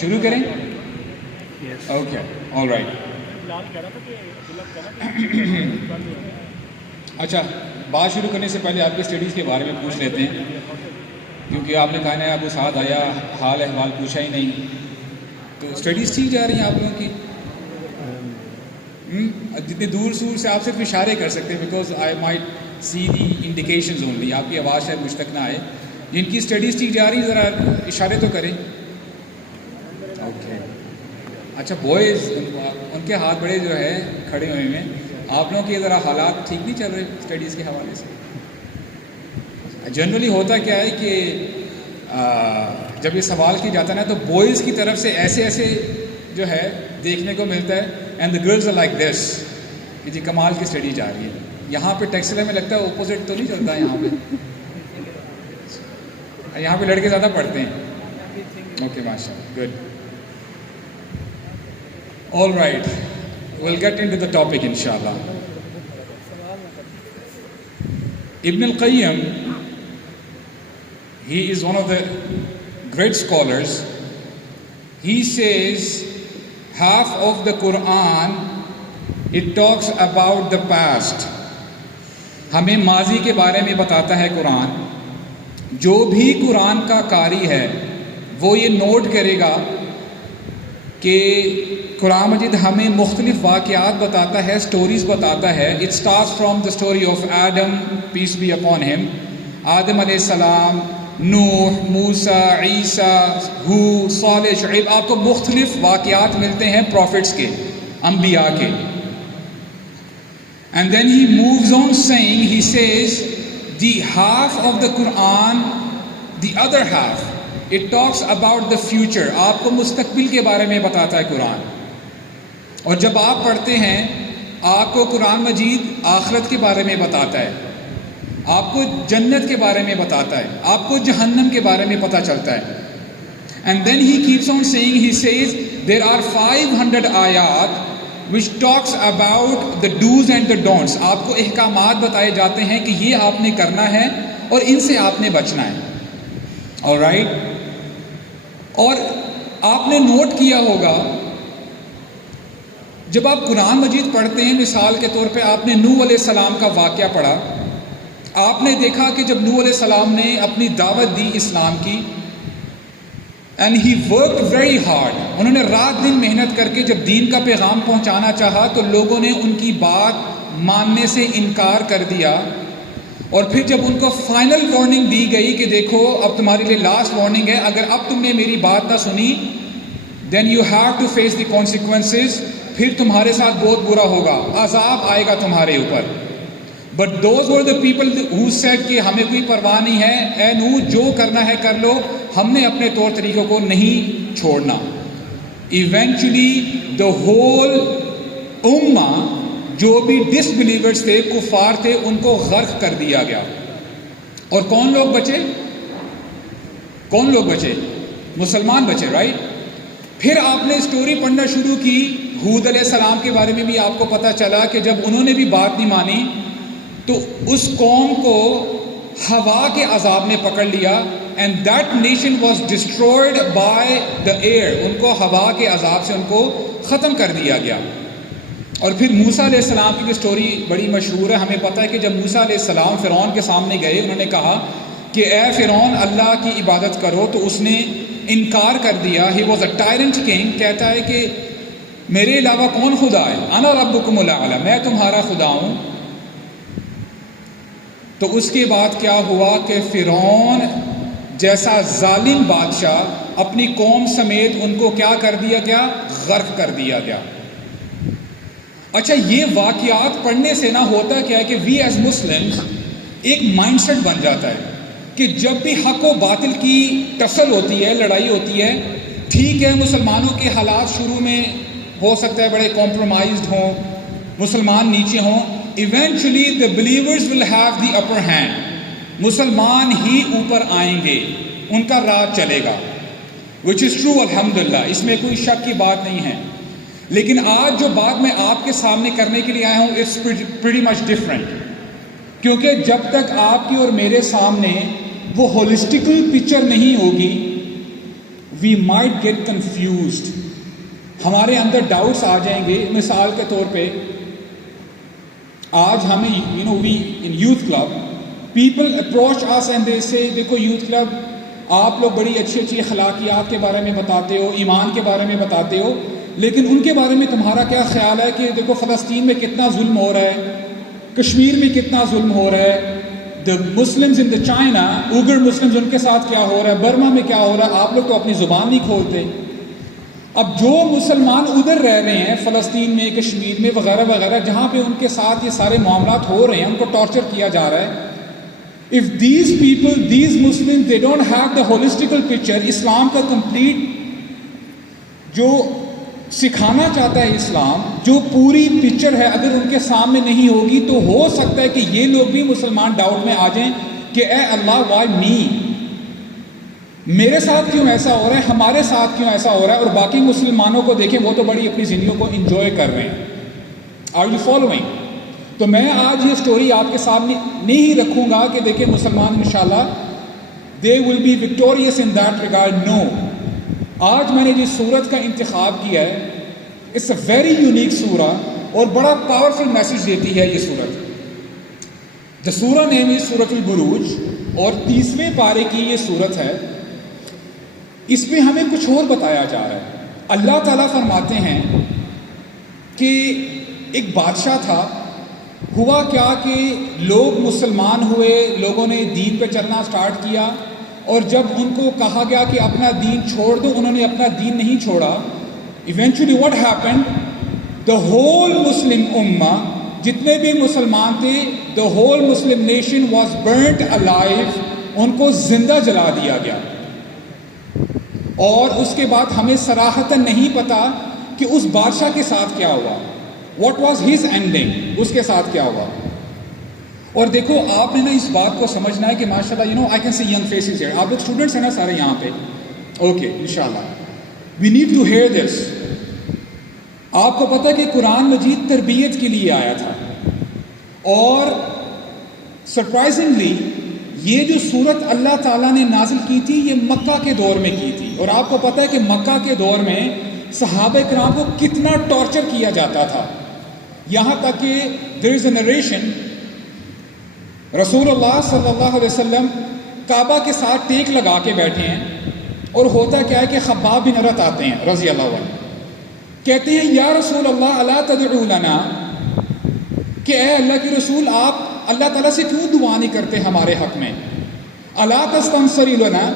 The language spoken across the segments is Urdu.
شروع کریں؟ Okay, all right. اچھا، بات شروع کرنے سے پہلے آپ کی اسٹڈیز کے بارے میں پوچھ لیتے ہیں، کیونکہ آپ نے کہا نا ابو سعد آیا حال احوال پوچھا ہی نہیں. تو اسٹڈیز ٹھیک جا رہی ہیں آپ لوگوں کی؟ جتنے دور سور سے آپ صرف اشارے کر سکتے ہیں، because I might see the indications only. آپ کی آواز شاید مجھ تک نہ آئے. جن کی اسٹڈیز ٹھیک جا رہی ہیں ذرا اشارے تو کریں. اوکے، اچھا بوائز ان کے ہاتھ بڑے جو ہے کھڑے ہوئے ہیں. آپ لوگوں کے ذرا حالات ٹھیک نہیں چل رہے اسٹڈیز کے حوالے سے؟ جنرلی ہوتا کیا ہے کہ جب یہ سوال کیا جاتا ہے نا تو بوائز کی طرف سے ایسے جو ہے دیکھنے کو ملتا ہے، and the girls are like this کہ جی کمال کی اسٹڈی جا رہی ہے. یہاں پہ ٹیکسلا میں لگتا ہے اپوزٹ تو نہیں چلتا ہے. یہاں پہ لڑکے زیادہ پڑھتے ہیں. اوکے ماشاء اللہ، good. All right, we'll get into the topic inshallah. Ibn al-Qayyim, he is one of the great scholars. He says half of the Quran, it talks about the past. ہمیں ماضی کے بارے میں بتاتا ہے قرآن. جو بھی قرآن کا قاری ہے وہ یہ نوٹ کرے گا کہ قرآن مجید ہمیں مختلف واقعات بتاتا ہے، سٹوریز بتاتا ہے. It starts from the story of Adam, peace be upon him. Adam علیہ السلام، نوح، موسیٰ، عیسیٰ، ہود، صالح، شعیب. آپ کو مختلف واقعات ملتے ہیں پروفٹس کے، انبیاء کے. And then he moves on saying, he says the half of the Quran, the other half it talks about the future. آپ کو مستقبل کے بارے میں بتاتا ہے قرآن. اور جب آپ پڑھتے ہیں آپ کو قرآن مجید آخرت کے بارے میں بتاتا ہے، آپ کو جنت کے بارے میں بتاتا ہے، آپ کو جہنم کے بارے میں پتہ چلتا ہے. And then he keeps on saying, he says there are 500 آیات which talks about the do's and the don'ts. آپ کو احکامات بتائے جاتے ہیں کہ یہ آپ نے کرنا ہے اور ان سے آپ نے بچنا ہے. alright. اور آپ نے نوٹ کیا ہوگا جب آپ قرآن مجید پڑھتے ہیں، مثال کے طور پہ آپ نے نوح علیہ السلام کا واقعہ پڑھا. آپ نے دیکھا کہ جب نوح علیہ السلام نے اپنی دعوت دی اسلام کی، and he worked very hard. انہوں نے رات دن محنت کر کے جب دین کا پیغام پہنچانا چاہا تو لوگوں نے ان کی بات ماننے سے انکار کر دیا. اور پھر جب ان کو فائنل وارننگ دی گئی کہ دیکھو اب تمہارے لیے لاسٹ وارننگ ہے، اگر اب تم نے میری بات نہ سنی then you have to face the consequences. پھر تمہارے ساتھ بہت برا ہوگا، عذاب آئے گا تمہارے اوپر. But those were the people who said کہ ہمیں کوئی پرواہ نہیں ہے، اے نوح جو کرنا ہے کر لو، ہم نے اپنے طور طریقوں کو نہیں چھوڑنا. ایونچولی دا ہول امہ، جو بھی ڈس بلیورز تھے، کفار تھے، ان کو غرق کر دیا گیا. اور کون لوگ بچے؟ کون لوگ بچے؟ مسلمان بچے، رائٹ. پھر آپ نے اسٹوری پڑھنا شروع کی ہود علیہ السلام کے بارے میں بھی. آپ کو پتہ چلا کہ جب انہوں نے بھی بات نہیں مانی تو اس قوم کو ہوا کے عذاب نے پکڑ لیا. And that nation was destroyed by the air. ان کو ہوا کے عذاب سے ان کو ختم کر دیا گیا. اور پھر موسیٰ علیہ السلام کی اسٹوری بڑی مشہور ہے. ہمیں پتہ ہے کہ جب موسیٰ علیہ السلام فرعون کے سامنے گئے، انہوں نے کہا کہ اے فرعون اللہ کی عبادت کرو، تو اس نے انکار کر دیا. He was a tyrant king. کہتا ہے کہ میرے علاوہ کون خدا ہے؟ انا ربکم الاعلی، میں تمہارا خدا ہوں. تو اس کے بعد کیا ہوا کہ فرعون جیسا ظالم بادشاہ اپنی قوم سمیت ان کو کیا کر دیا گیا؟ غرق کر دیا گیا. اچھا، یہ واقعات پڑھنے سے نہ ہوتا کیا ہے کہ وی ایز مسلمز ایک مائنڈ سیٹ بن جاتا ہے کہ جب بھی حق و باطل کی ٹسل ہوتی ہے، لڑائی ہوتی ہے، ٹھیک ہے مسلمانوں کے حالات شروع میں ہو سکتا ہے بڑے کمپرومائزڈ ہوں، مسلمان نیچے ہوں. Eventually the believers will have the upper hand. مسلمان ہی اوپر آئیں گے، ان کا راج چلے گا. which is true الحمدللہ، اس میں کوئی شک کی بات نہیں ہے. لیکن آج جو بات میں آپ کے سامنے کرنے کے لیے آیا ہوں اٹس pretty much different. کیونکہ جب تک آپ کی اور میرے سامنے وہ ہولسٹیکل پکچر نہیں ہوگی، وی مائٹ گیٹ کنفیوزڈ، ہمارے اندر ڈاؤٹس آ جائیں گے. مثال کے طور پہ آج ہمیں we in youth club people approach اس اینڈ دے سے دیکھو یوتھ کلب آپ لوگ بڑی اچھی اچھی اخلاقیات کے بارے میں بتاتے ہو، ایمان کے بارے میں بتاتے ہو، لیکن ان کے بارے میں تمہارا کیا خیال ہے کہ دیکھو فلسطین میں کتنا ظلم ہو رہا ہے، کشمیر میں کتنا ظلم ہو رہا ہے، the Muslims in the China, Uyghur Muslims ان کے ساتھ کیا ہو رہا ہے، برما میں کیا ہو رہا ہے، آپ لوگ تو اپنی زبان نہیں کھولتے. اب جو مسلمان ادھر رہ رہے ہیں فلسطین میں، کشمیر میں وغیرہ وغیرہ، جہاں پہ ان کے ساتھ یہ سارے معاملات ہو رہے ہیں، ان کو ٹارچر کیا جا رہا ہے. If these people, these Muslims, they don't have the holistical picture, اسلام کا کمپلیٹ جو سکھانا چاہتا ہے اسلام، جو پوری پکچر ہے، اگر ان کے سامنے نہیں ہوگی تو ہو سکتا ہے کہ یہ لوگ بھی مسلمان ڈاؤٹ میں آ جائیں کہ اے اللہ وائی می، میرے ساتھ کیوں ایسا ہو رہا ہے، ہمارے ساتھ کیوں ایسا ہو رہا ہے، اور باقی مسلمانوں کو دیکھیں وہ تو بڑی اپنی زندگیوں کو انجوائے کر رہے ہیں. Are you following? تو میں آج یہ سٹوری آپ کے سامنے نہیں رکھوں گا کہ دیکھیں مسلمان انشاءاللہ they will be victorious in that regard. No, آج میں نے جس سورت کا انتخاب کیا ہے اٹس اے ویری یونیک سورہ اور بڑا پاورفل میسج دیتی ہے یہ سورت. دا سورہ نیم از سورۃ البروج اور 30ویں پارے کی یہ سورت ہے. اس میں ہمیں کچھ اور بتایا جا رہا ہے. اللہ تعالیٰ فرماتے ہیں کہ ایک بادشاہ تھا، ہوا کیا کہ لوگ مسلمان ہوئے، لوگوں نے دین پہ چلنا سٹارٹ کیا، اور جب ان کو کہا گیا کہ اپنا دین چھوڑ دو، انہوں نے اپنا دین نہیں چھوڑا. Eventually what happened, the whole Muslim امہ، جتنے بھی مسلمان تھے، the whole Muslim nation was burnt alive, ان کو زندہ جلا دیا گیا. اور اس کے بعد ہمیں صراحتاً نہیں پتا کہ اس بادشاہ کے ساتھ کیا ہوا، واٹ واز ہز اینڈنگ، اس کے ساتھ کیا ہوا. اور دیکھو آپ نے نا اس بات کو سمجھنا ہے کہ ماشاء اللہ I can see young faces here, آپ لوگ اسٹوڈنٹس ہیں نا سارے یہاں پہ، اوکے انشاءاللہ وی نیڈ ٹو ہیئر دس. آپ کو پتہ ہے کہ قرآن مجید تربیت کے لیے آیا تھا، اور سرپرائزنگلی یہ جو سورت اللہ تعالیٰ نے نازل کی تھی یہ مکہ کے دور میں کی تھی. اور آپ کو پتہ ہے کہ مکہ کے دور میں صحابہ کرام کو کتنا ٹارچر کیا جاتا تھا، یہاں تک کہ دیر از اے نریشن، رسول اللہ صلی اللہ علیہ وسلم کعبہ کے ساتھ ٹیک لگا کے بیٹھے ہیں، اور ہوتا کیا ہے کہ خباب بن ارت آتے ہیں رضی اللہ عنہ، کہتے ہیں یا رسول اللہ الا تدعو لنا، کہ اے اللہ کے رسول آپ اللہ تعالیٰ سے کیوں دعا نہیں کرتے ہمارے حق میں، الا تستنصری لنا،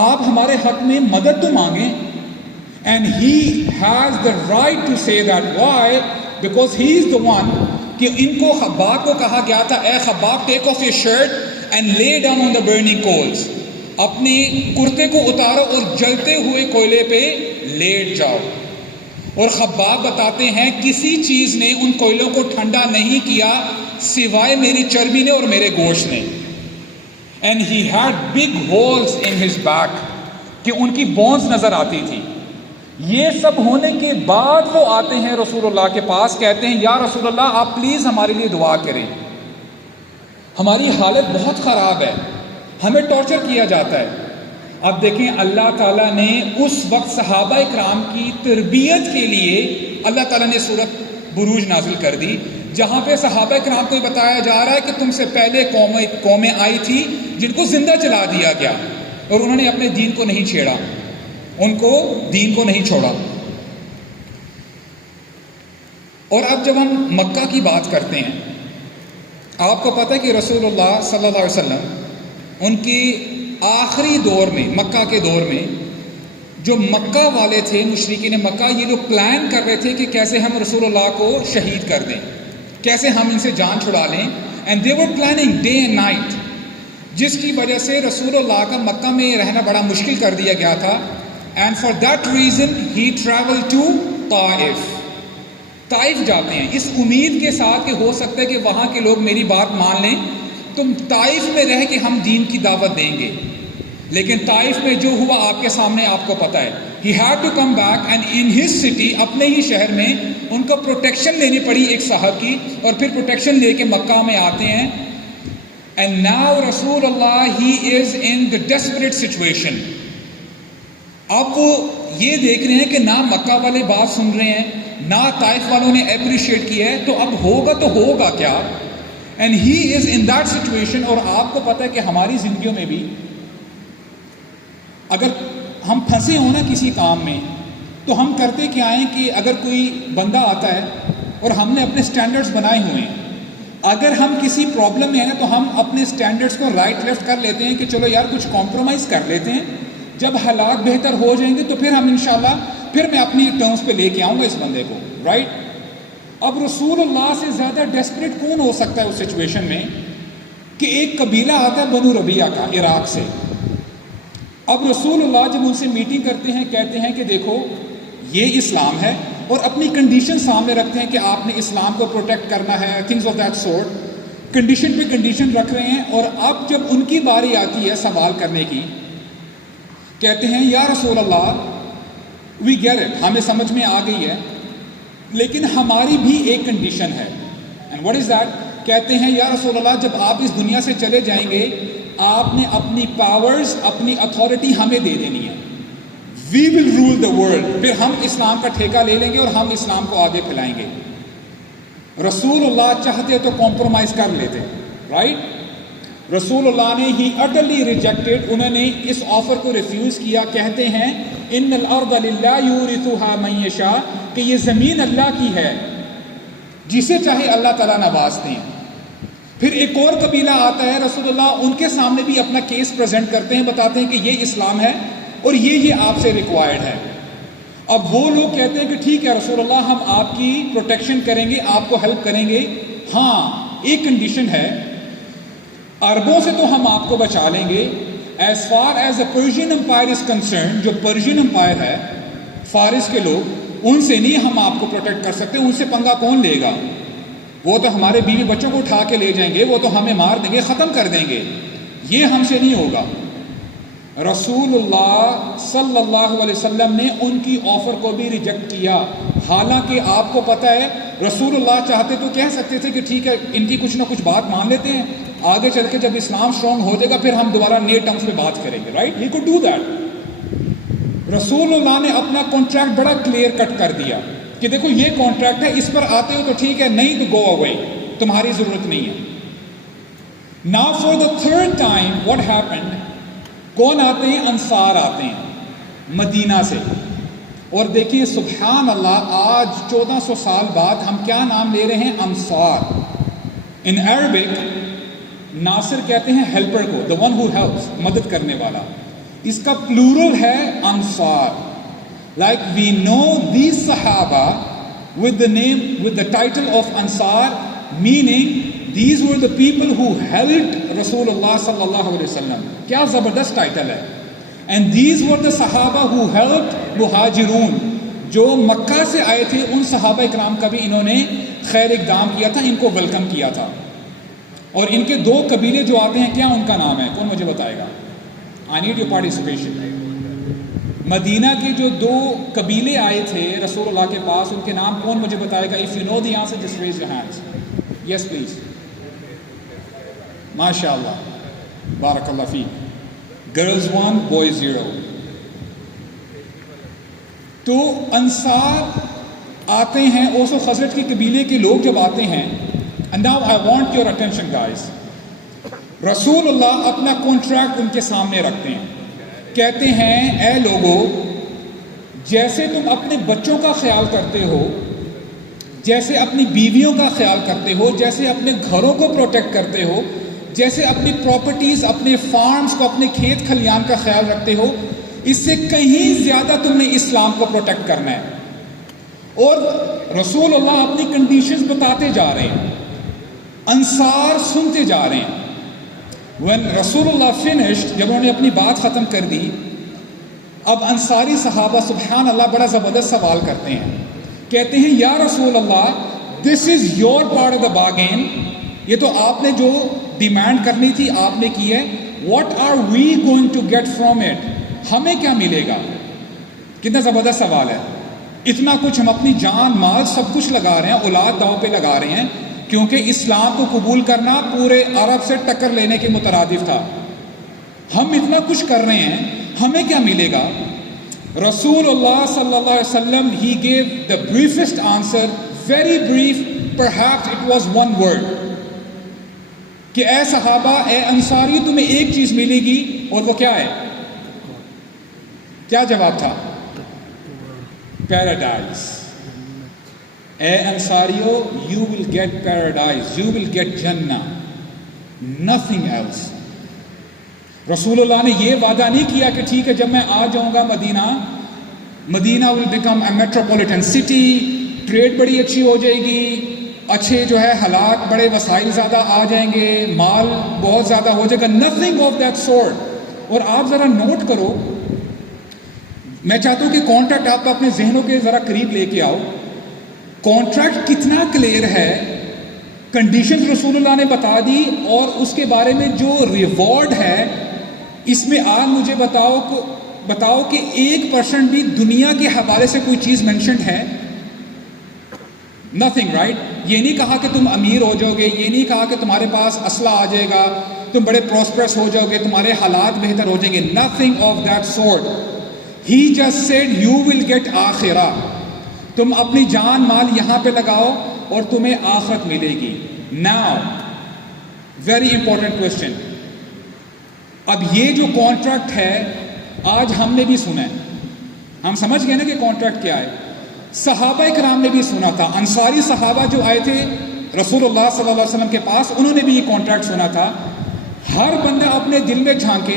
آپ ہمارے حق میں مدد تو مانگیں. And he has the right to say that. Why? Because he is the one کہ ان کو خباب کو کہا گیا تھا اے Khabbab take off your shirt and lay down on the burning coals، اپنے کرتے کو اتارو اور جلتے ہوئے کوئلے پہ لیٹ جاؤ. اور خباب بتاتے ہیں کسی چیز نے ان کوئلوں کو ٹھنڈا نہیں کیا سوائے میری چربی نے اور میرے گوشت نے. And he had big holes in his back، کہ ان کی بونز نظر آتی تھی. یہ سب ہونے کے بعد وہ آتے ہیں رسول اللہ کے پاس، کہتے ہیں یا رسول اللہ آپ پلیز ہمارے لیے دعا کریں، ہماری حالت بہت خراب ہے، ہمیں ٹارچر کیا جاتا ہے. اب دیکھیں اللہ تعالیٰ نے اس وقت صحابہ اکرام کی تربیت کے لیے اللہ تعالیٰ نے سورۃ بروج نازل کر دی، جہاں پہ صحابہ اکرام کو بتایا جا رہا ہے کہ تم سے پہلے قومیں آئی تھی جن کو زندہ جلا دیا گیا، اور انہوں نے اپنے دین کو نہیں چھیڑا، ان کو دین کو نہیں چھوڑا. اور اب جب ہم مکہ کی بات کرتے ہیں، آپ کو پتہ ہے کہ رسول اللہ صلی اللہ علیہ وسلم ان کی آخری دور میں، مکہ کے دور میں، جو مکہ والے تھے مشرکین مکہ، یہ لوگ پلان کر رہے تھے کہ کیسے ہم رسول اللہ کو شہید کر دیں، کیسے ہم ان سے جان چھڑا لیں. And they were planning day and night, جس کی وجہ سے رسول اللہ کا مکہ میں رہنا بڑا مشکل کر دیا گیا تھا. And for that reason he travel to Taif, Taif جاتے ہیں اس امید کے ساتھ کہ ہو سکتا ہے کہ وہاں کے لوگ میری بات مان لیں، تم طائف میں رہ کے ہم دین کی دعوت دیں گے. لیکن طائف میں جو ہوا آپ کے سامنے آپ کو پتہ ہے. He had to come back and in his city، اپنے ہی شہر میں ان کو پروٹیکشن لینی پڑی ایک صاحب کی، اور پھر پروٹیکشن لے کے مکہ میں آتے ہیں. And now Rasulullah, he is in the desperate situation. اب وہ یہ دیکھ رہے ہیں کہ نہ مکہ والے بات سن رہے ہیں، نہ طائف والوں نے اپریشیٹ کیا ہے، تو اب ہوگا تو ہوگا کیا؟ And he is in that situation. اور آپ کو پتہ ہے کہ ہماری زندگیوں میں بھی اگر ہم پھنسے ہوں نا کسی کام میں، تو ہم کرتے کیا ہیں کہ اگر کوئی بندہ آتا ہے اور ہم نے اپنے سٹینڈرڈز بنائے ہوئے ہیں، اگر ہم کسی پرابلم میں ہیں تو ہم اپنے سٹینڈرڈز کو رائٹ لیفٹ کر لیتے ہیں کہ چلو یار کچھ کمپرومائز کر لیتے ہیں، جب حالات بہتر ہو جائیں گے تو پھر ہم انشاءاللہ پھر میں اپنی ٹرمز پہ لے کے آؤں گا اس بندے کو، رائٹ؟ اب رسول اللہ سے زیادہ ڈیسپریٹ کون ہو سکتا ہے اس سچویشن میں کہ ایک قبیلہ آتا ہے بنو ربیعہ کا، عراق سے. اب رسول اللہ جب ان سے میٹنگ کرتے ہیں کہتے ہیں کہ دیکھو یہ اسلام ہے، اور اپنی کنڈیشن سامنے رکھتے ہیں کہ آپ نے اسلام کو پروٹیکٹ کرنا ہے، things of that sort, condition پہ کنڈیشن رکھ رہے ہیں. اور اب جب ان کی باری آتی ہے سوال کرنے کی، کہتے ہیں یا رسول اللہ وی گیٹ اٹ، ہمیں سمجھ میں آ گئی ہے، لیکن ہماری بھی ایک کنڈیشن ہے. And what is that? کہتے ہیں یا رسول اللہ جب آپ اس دنیا سے چلے جائیں گے آپ نے اپنی پاورز، اپنی اتھارٹی ہمیں دے دینی ہے. وی ول رول دا ورلڈ، پھر ہم اسلام کا ٹھیکہ لے لیں گے اور ہم اسلام کو آگے پھیلائیں گے. رسول اللہ چاہتے تو کمپرومائز کر لیتے، رائٹ؟ رسول اللہ نے ہی اٹرلی ریجیکٹڈ، انہوں نے اس آفر کو ریفیوز کیا. کہتے ہیں ان الارض للہ یورثھا من یشاء، کہ یہ زمین اللہ کی ہے، جسے چاہے اللہ تعالیٰ نوازتے ہیں. پھر ایک اور قبیلہ آتا ہے، رسول اللہ ان کے سامنے بھی اپنا کیس پریزنٹ کرتے ہیں، بتاتے ہیں کہ یہ اسلام ہے اور یہ آپ سے ریکوائرڈ ہے. اب وہ لوگ کہتے ہیں کہ ٹھیک ہے رسول اللہ ہم آپ کی پروٹیکشن کریں گے، آپ کو ہیلپ کریں گے، ہاں ایک کنڈیشن ہے، عربوں سے تو ہم آپ کو بچا لیں گے، as far as a Persian empire is concern, جو پرشین امپائر ہے فارس کے لوگ، ان سے نہیں ہم آپ کو پروٹیکٹ کر سکتے، ان سے پنگا کون لے گا؟ وہ تو ہمارے بیوی بچوں کو اٹھا کے لے جائیں گے، وہ تو ہمیں مار دیں گے، ختم کر دیں گے، یہ ہم سے نہیں ہوگا. رسول اللہ صلی اللہ علیہ وسلم نے ان کی آفر کو بھی ریجیکٹ کیا. حالانکہ آپ کو پتہ ہے رسول اللہ چاہتے تو کہہ سکتے تھے کہ ٹھیک ہے ان کی کچھ نہ کچھ بات مان لیتے ہیں، آگے چل کے جب اسلام اسٹرانگ ہو جائے گا پھر ہم دوبارہ نئے ٹرمز پہ بات کریں گے، right? He could do that. رسول اللہ نے اپنا کانٹریکٹ بڑا کلیئر کٹ کر دیا کہ دیکھو یہ کانٹریکٹ ہے، اس پر آتے ہو تو ٹھیک ہے، نہیں تو گو اوے، تمہاری ضرورت نہیں ہے. Now for the third time what happened, کون آتے ہیں؟ انصار آتے ہیں مدینہ سے. اور دیکھیں سبحان اللہ، آج 1400 سال بعد ہم کیا نام لے رہے ہیں؟ انصار. ان عربک ناصر کہتے ہیں ہیلپر کو، the one who helps، مدد کرنے والا. اس کا پلورل ہے انصار. Like we know these Sahaba with the name, with the title of Ansar, meaning these were the people who helped Rasulullah sallallahu alaihi wasallam. کیا زبردست ٹائٹل ہے. And these were the Sahaba who helped Muhajirun، جو مکہ سے آئے تھے ان صحابہ اکرام کا بھی انہوں نے خیر اقدام کیا تھا، ان کو ویلکم کیا تھا. اور ان کے دو قبیلے جو آتے ہیں، کیا ان کا نام ہے؟ کون مجھے بتائے گا؟ I need your participation. مدینہ کے جو دو قبیلے آئے تھے رسول اللہ کے پاس، ان کے نام کون مجھے بتائے گا؟ If you know the answer, just raise your hands. Yes, please. ماشاء اللہ، بارک اللہ فیک. Girls 1, boys 0. تو انصار آتے ہیں، اوس و خزرج کے قبیلے کے لوگ جب آتے ہیں. And now I want your attention guys. رسول اللہ اپنا کانٹریکٹ ان کے سامنے رکھتے ہیں، کہتے ہیں اے لوگو، جیسے تم اپنے بچوں کا خیال کرتے ہو، جیسے اپنی بیویوں کا خیال کرتے ہو، جیسے اپنے گھروں کو پروٹیکٹ کرتے ہو، جیسے اپنی پراپرٹیز، اپنے فارمز کو، اپنے کھیت کھلیان کا خیال رکھتے ہو، اس سے کہیں زیادہ تم نے اسلام کو پروٹیکٹ کرنا ہے. اور رسول اللہ اپنی کنڈیشنز بتاتے جا رہے ہیں، انصار سنتے جا رہے ہیں. when رسول اللہ finished، جب انہوں نے اپنی بات ختم کر دی، اب انصاری صحابہ سبحان اللہ بڑا زبردست سوال کرتے ہیں. کہتے ہیں یا رسول اللہ this is your part of the bargain، یہ تو آپ نے جو ڈیمانڈ کرنی تھی آپ نے کی ہے. what are we going to get from it، ہمیں کیا ملے گا؟ کتنا زبردست سوال ہے. اتنا کچھ ہم اپنی جان مال سب کچھ لگا رہے ہیں، اولاد داؤ پہ لگا رہے ہیں، کیونکہ اسلام کو قبول کرنا پورے عرب سے ٹکر لینے کے مترادف تھا. ہم اتنا کچھ کر رہے ہیں, ہمیں کیا ملے گا؟ رسول اللہ صلی اللہ علیہ وسلم he gave the briefest answer, very brief, perhaps it was one word, کہ اے صحابہ, اے انصاری, تمہیں ایک چیز ملے گی, اور وہ کیا ہے؟ کیا جواب تھا؟ پیراڈائز. اے انصاریو, you will get paradise, you will get Jannah, nothing else. رسول اللہ نے یہ وعدہ نہیں کیا کہ ٹھیک ہے جب میں آ جاؤں گا Medina will become a metropolitan city, trade بڑی اچھی ہو جائے گی, اچھے جو ہے حالات, بڑے وسائل زیادہ آ جائیں گے, مال بہت زیادہ ہو جائے گا. nothing of that sort. اور آپ ذرا نوٹ کرو, میں چاہتا ہوں کہ کانٹریکٹ آپ اپنے ذہنوں کے ذرا قریب لے کے آؤ. کانٹریکٹ کتنا کلیئر ہے, کنڈیشنز رسول اللہ نے بتا دی, اور اس کے بارے میں جو ریوارڈ ہے, اس میں آج مجھے بتاؤ کہ 1% بھی دنیا کے حوالے سے کوئی چیز مینشنڈ ہے؟ Nothing, right? یہ نہیں کہا کہ تم امیر ہو جاؤ گے, یہ نہیں کہا کہ تمہارے پاس اسلحہ آ جائے گا, تم بڑے پراسپرس ہو جاؤ گے, تمہارے حالات بہتر ہو جائیں گے. Nothing of that sort. He just said you will get آخرہ, تم اپنی جان مال یہاں پہ لگاؤ اور تمہیں آخرت ملے گی. Now very important question. اب یہ جو کانٹریکٹ ہے آج ہم نے بھی سنا ہے, ہم سمجھ گئے نا کہ کانٹریکٹ کیا ہے. صحابہ کرام نے بھی سنا تھا, انصاری صحابہ جو آئے تھے رسول اللہ صلی اللہ علیہ وسلم کے پاس, انہوں نے بھی یہ کانٹریکٹ سنا تھا. ہر بندہ اپنے دل میں جھانکے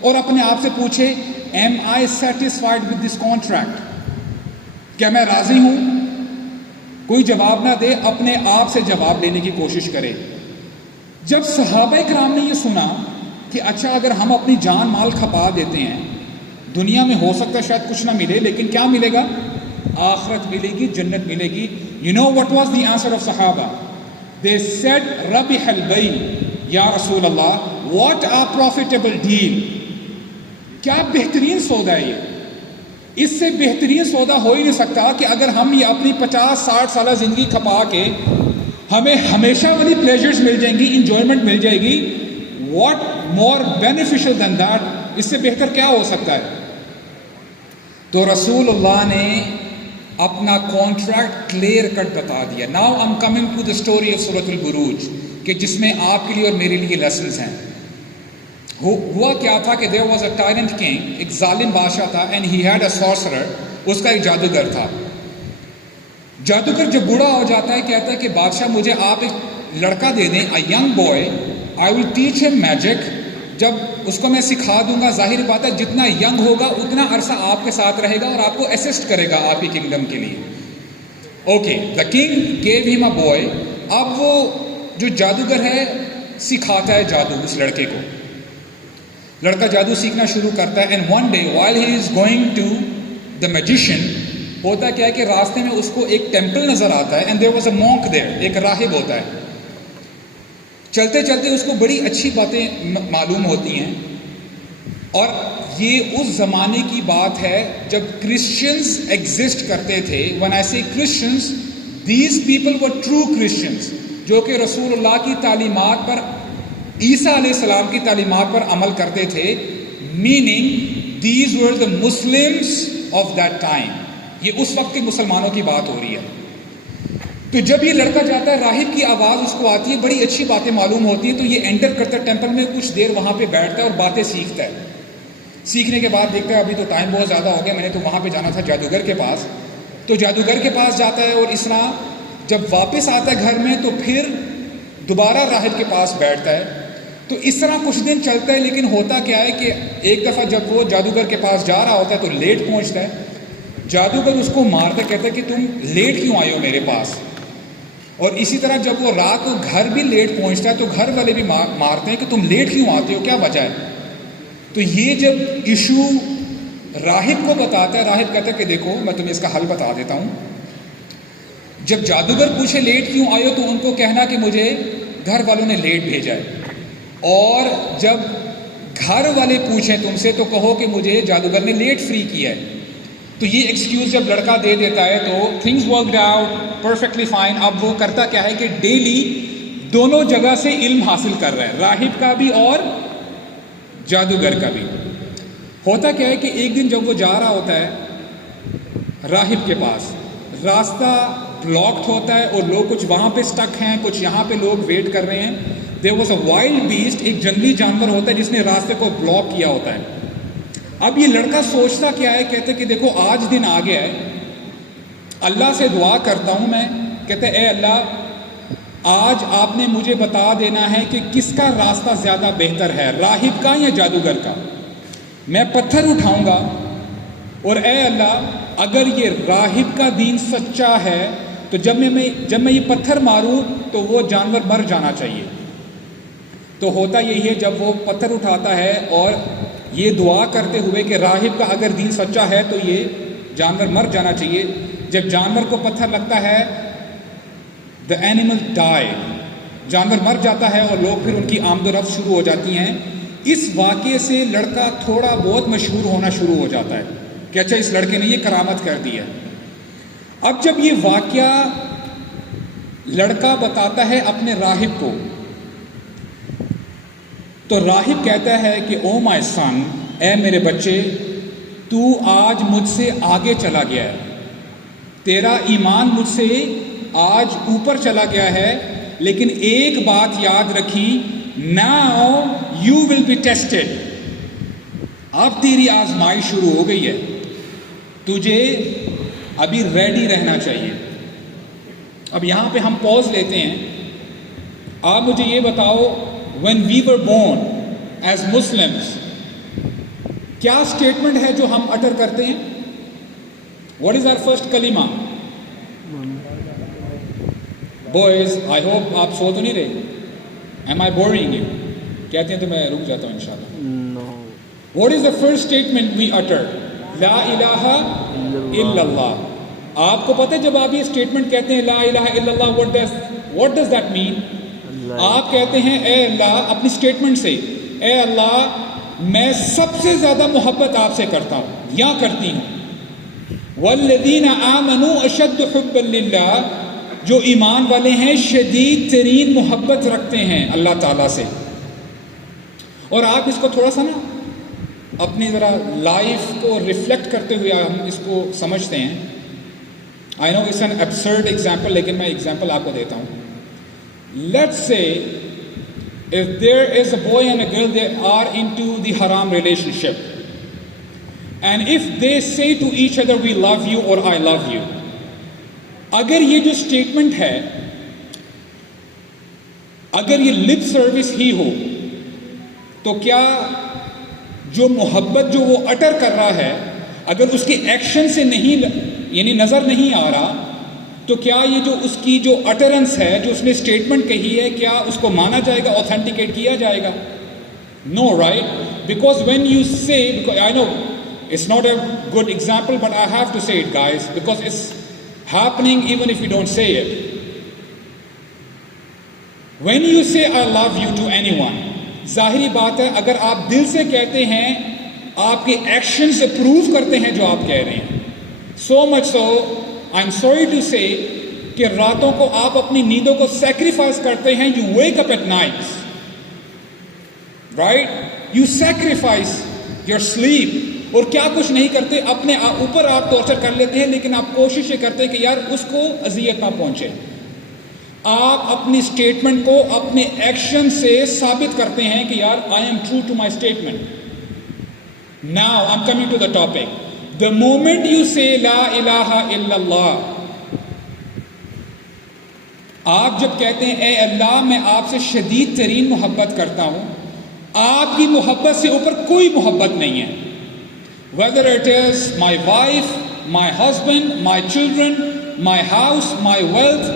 اور اپنے آپ سے پوچھے, am I satisfied with this contract? کیا میں راضی ہوں؟ کوئی جواب نہ دے, اپنے آپ سے جواب لینے کی کوشش کرے. جب صحابہ کرام نے یہ سنا کہ اچھا اگر ہم اپنی جان مال کھپا دیتے ہیں, دنیا میں ہو سکتا ہے شاید کچھ نہ ملے, لیکن کیا ملے گا؟ آخرت ملے گی, جنت ملے گی. You know what was the answer of Sahaba? They said, رَبِحَ الْبَيْءُ یا رسول اللہ, what a profitable deal. کیا بہترین سودا ہے یہ, اس سے بہترین سودا ہو ہی نہیں سکتا کہ اگر ہم یہ اپنی 50-60 سالہ زندگی کھپا کے ہمیں ہمیشہ والی پلیجرز مل جائیں گی, انجوائمنٹ مل جائے گی. What more beneficial than that, اس سے بہتر کیا ہو سکتا ہے؟ تو رسول اللہ نے اپنا کانٹریکٹ کلیئر کٹ بتا دیا. Now I am coming to the story of سورۃ البروج, کہ جس میں آپ کے لیے اور میرے لیے لیسنز ہیں. ہوا کیا تھا کہ there was a tyrant king, ایک ظالم بادشاہ تھا, and he had a sorcerer, اس کا ایک جادوگر تھا. جادوگر جب بوڑھا ہو جاتا ہے کہتا ہے کہ بادشاہ مجھے آپ ایک لڑکا دے دیں, a young boy, I will teach him magic. جب اس کو میں سکھا دوں گا, ظاہر بات ہے جتنا ینگ ہوگا اتنا عرصہ آپ کے ساتھ رہے گا اور آپ کو اسسٹ کرے گا آپ کی کنگڈم کے لیے. اوکے, دا کنگ گیو ہم اے بوائے. اب وہ جو جادوگر ہے سکھاتا ہے جادو اس لڑکے کو. لڑکا جادو سیکھنا شروع کرتا ہے, and one day while he is going to the magician, ہوتا کیا ہے کہ راستے میں اس کو ایک ٹیمپل نظر آتا ہے, and there was a monk there, ایک راہب ہوتا ہے. چلتے چلتے اس کو بڑی اچھی باتیں معلوم ہوتی ہیں, اور یہ اس زمانے کی بات ہے جب کرسچنز ایگزسٹ کرتے تھے. when I say Christians, these people were true Christians, جو کہ رسول اللہ کی تعلیمات پر, عیسیٰ علیہ السلام کی تعلیمات پر عمل کرتے تھے. meaning these were the Muslims of that time. یہ اس وقت کے مسلمانوں کی بات ہو رہی ہے. تو جب یہ لڑکا جاتا ہے, راہب کی آواز اس کو آتی ہے, بڑی اچھی باتیں معلوم ہوتی ہیں, تو یہ انٹر کرتا ہے ٹیمپل میں, کچھ دیر وہاں پہ بیٹھتا ہے اور باتیں سیکھتا ہے. سیکھنے کے بعد دیکھتا ہے ابھی تو ٹائم بہت زیادہ ہو گیا, میں نے تو وہاں پہ جانا تھا جادوگر کے پاس. تو جادوگر کے پاس جاتا ہے, اور اس طرح جب واپس آتا ہے گھر میں تو پھر دوبارہ راہب کے پاس بیٹھتا ہے. تو اس طرح کچھ دن چلتا ہے, لیکن ہوتا کیا ہے کہ ایک دفعہ جب وہ جادوگر کے پاس جا رہا ہوتا ہے تو لیٹ پہنچتا ہے. جادوگر اس کو مارتا, کہتا ہے کہ تم لیٹ کیوں آئے ہو میرے پاس. اور اسی طرح جب وہ رات کو گھر بھی لیٹ پہنچتا ہے تو گھر والے بھی مارتے ہیں کہ تم لیٹ کیوں آتے ہو, کیا وجہ ہے. تو یہ جب ایشو راہب کو بتاتا ہے, راہب کہتا ہے کہ دیکھو میں تمہیں اس کا حل بتا دیتا ہوں. جب جادوگر پوچھے لیٹ کیوں آئے ہو, تو ان کو کہنا کہ مجھے گھر والوں نے لیٹ بھیجا ہے. اور جب گھر والے پوچھیں تم سے تو کہو کہ مجھے جادوگر نے لیٹ فری کیا ہے. تو یہ ایکسکیوز جب لڑکا دے دیتا ہے تو things worked out perfectly fine. اب وہ کرتا کیا ہے کہ ڈیلی دونوں جگہ سے علم حاصل کر رہا ہے, راہب کا بھی اور جادوگر کا بھی. ہوتا کیا ہے کہ ایک دن جب وہ جا رہا ہوتا ہے راہب کے پاس, راستہ بلاکڈ ہوتا ہے اور لوگ کچھ وہاں پہ سٹک ہیں, کچھ یہاں پہ لوگ ویٹ کر رہے ہیں. There was a wild beast, ایک جنگلی جانور ہوتا ہے جس نے راستے کو بلاک کیا ہوتا ہے. اب یہ لڑکا سوچتا کیا ہے, کہتے کہ دیکھو آج دن آ گیا ہے, اللہ سے دعا کرتا ہوں میں, کہتے اے اللہ آج آپ نے مجھے بتا دینا ہے کہ کس کا راستہ زیادہ بہتر ہے, راہب کا یا جادوگر کا. میں پتھر اٹھاؤں گا اور اے اللہ اگر یہ راہب کا دین سچا ہے تو جب میں یہ پتھر ماروں تو وہ جانور مر جانا چاہیے. تو ہوتا یہی ہے, جب وہ پتھر اٹھاتا ہے اور یہ دعا کرتے ہوئے کہ راہب کا اگر دین سچا ہے تو یہ جانور مر جانا چاہیے, جب جانور کو پتھر لگتا ہے the animal die, جانور مر جاتا ہے اور لوگ پھر ان کی آمد و رفت شروع ہو جاتی ہیں. اس واقعے سے لڑکا تھوڑا بہت مشہور ہونا شروع ہو جاتا ہے کہ اچھا اس لڑکے نے یہ کرامت کر دی ہے. اب جب یہ واقعہ لڑکا بتاتا ہے اپنے راہب کو تو راہب کہتا ہے کہ او مائی سن, اے میرے بچے, تو آج مجھ سے آگے چلا گیا ہے, تیرا ایمان مجھ سے آج اوپر چلا گیا ہے, لیکن ایک بات یاد رکھی, now you will be tested, اب تیری آزمائش شروع ہو گئی ہے, تجھے ابھی ریڈی رہنا چاہیے. اب یہاں پہ ہم پوز لیتے ہیں. آپ مجھے یہ بتاؤ, when we were born as Muslims, کیا اسٹیٹمنٹ ہے جو ہم اٹر کرتے ہیں؟ What is our first کلمہ؟ Boys, I hope آپ سو تو نہیں رہے. Am I boring you? کہتے ہیں تو میں رک جاتا ہوں انشاءاللہ. No. What is the first statement we utter? لا الہ الا اللہ. آپ کو پتہ ہے جب آپ یہ اسٹیٹمنٹ کہتے ہیں لا الہ الا اللہ, what does that mean? آپ کہتے ہیں اے اللہ, اپنی اسٹیٹمنٹ سے, اے اللہ میں سب سے زیادہ محبت آپ سے کرتا ہوں یا کرتی ہوں. والذین آمنوا اشد حبا للہ, جو ایمان والے ہیں شدید ترین محبت رکھتے ہیں اللہ تعالیٰ سے. اور آپ اس کو تھوڑا سا نا اپنی ذرا لائف کو ریفلیکٹ کرتے ہوئے ہم اس کو سمجھتے ہیں. آئی know it's an absurd example, لیکن میں ایگزامپل آپ کو دیتا ہوں. Let's say if there is a boy and a girl, they are into the haram relationship, and if they say to each other we love you or I love you, اگر یہ جو اسٹیٹمنٹ ہے, اگر یہ لپ سروس ہی ہو, تو کیا جو محبت جو وہ اٹر کر رہا ہے اگر اس کے ایکشن سے نہیں یعنی نظر نہیں آ رہا, تو کیا یہ جو اس کی جو اٹرنس ہے, جو اس نے اسٹیٹمنٹ کہی ہے, کیا اس کو مانا جائے گا, اوتھینٹیکیٹ کیا جائے گا؟ No, right? Because when you say, I know it's not a good example but I have to say it guys, because it's happening even if you don't say it. When you say I love you to anyone, ظاہری بات ہے اگر آپ دل سے کہتے ہیں, آپ کے ایکشن سے پروف کرتے ہیں جو آپ کہہ رہے ہیں. So much so, I'm sorry to say کہ راتوں کو آپ اپنی نیندوں کو سیکریفائز کرتے ہیں. You wake up at night, right? You sacrifice your sleep. اور کیا کچھ نہیں کرتے, اپنے اوپر آپ ٹارچر کر لیتے ہیں, لیکن آپ کوشش یہ کرتے ہیں کہ یار اس کو اذیت نہ پہنچے. آپ اپنی اسٹیٹمنٹ کو اپنے ایکشن سے ثابت کرتے ہیں کہ یار I am true to my statement. Now I'm coming to the topic. The moment you say لا الہ الا اللہ, آپ جب کہتے ہیں اے اللہ میں آپ سے شدید ترین محبت کرتا ہوں, آپ کی محبت سے اوپر کوئی محبت نہیں ہے. Whether it is my wife, my husband, my children, my house, my wealth,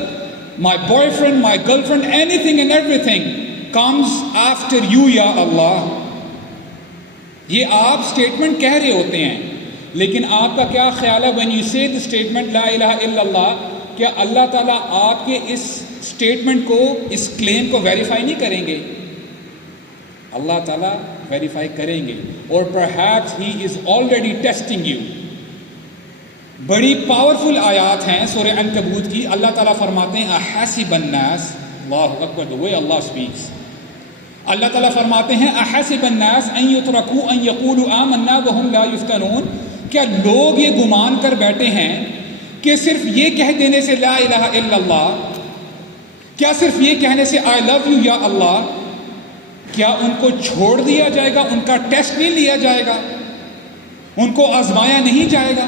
my boyfriend, my girlfriend, anything and everything comes after you, ya Allah. یہ آپ اسٹیٹمنٹ کہہ رہے ہوتے ہیں, لیکن آپ کا کیا خیال ہے when you say the statement لا الہ الا اللہ, کیا اللہ تعالیٰ آپ کے اس اسٹیٹمنٹ کو, اس کلیم کو ویریفائی نہیں کریں گے؟ اللہ تعالیٰ ویریفائی کریں گے. اور perhaps he is already testing you. بڑی پاورفل آیات ہیں سورہ عنکبوت کی. اللہ تعالیٰ فرماتے ہیں احسب الناس، اللہ اکبر، the way Allah speaks. اللہ تعالیٰ فرماتے ہیں احسب الناس ان یترکوا ان یقولوا آمنا وهم لا یفتنون، کیا لوگ یہ گمان کر بیٹھے ہیں کہ صرف یہ کہہ دینے سے لا الہ الا اللہ، کیا صرف یہ کہنے سے آئی لو یو یا اللہ، کیا ان کو چھوڑ دیا جائے گا؟ ان کا ٹیسٹ نہیں لیا جائے گا؟ ان کو آزمایا نہیں جائے گا؟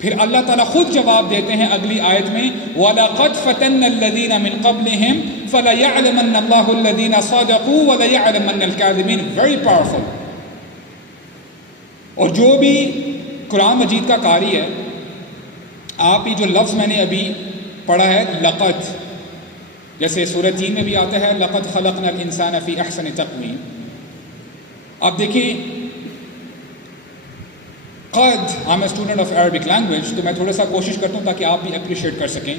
پھر اللہ تعالیٰ خود جواب دیتے ہیں اگلی آیت میں وَلَقَدْ فَتَنَّ الَّذِينَ مِن قَبْلِهِمْ فَلَيَعْلَمَنَّ اللَّهُ الَّذِينَ صَدَقُوا وَلَيَعْلَمَنَّ الْكَاذِبِينَ. Very powerful. اور جو بھی قرآن مجید کا قاری ہے، آپ یہ جو لفظ میں نے ابھی پڑھا ہے لقد، جیسے سورہ 3 میں بھی آتا ہے لقد خلقنا الانسان فی احسن تقویم. آپ دیکھیں قد، I'm a student of Arabic language، تو میں تھوڑا سا کوشش کرتا ہوں تاکہ آپ بھی اپریشیٹ کر سکیں.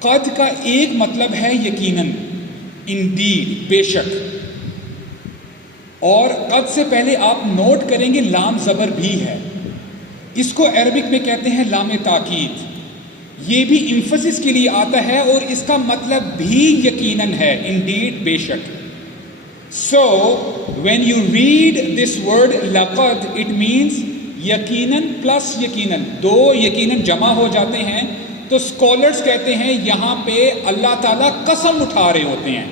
قد کا ایک مطلب ہے یقیناً، انڈیڈ، بے شک، اور قد سے پہلے آپ نوٹ کریں گے لام زبر بھی ہے. اس کو عربک میں کہتے ہیں لام تاکید. یہ بھی ایمفسس کے لیے آتا ہے اور اس کا مطلب بھی یقیناً ہے، انڈیڈ، بے شک. So when you read this word لقد it means یقیناً پلس یقیناً، دو یقیناً جمع ہو جاتے ہیں. تو اسکالرس کہتے ہیں یہاں پہ اللہ تعالیٰ قسم اٹھا رہے ہوتے ہیں.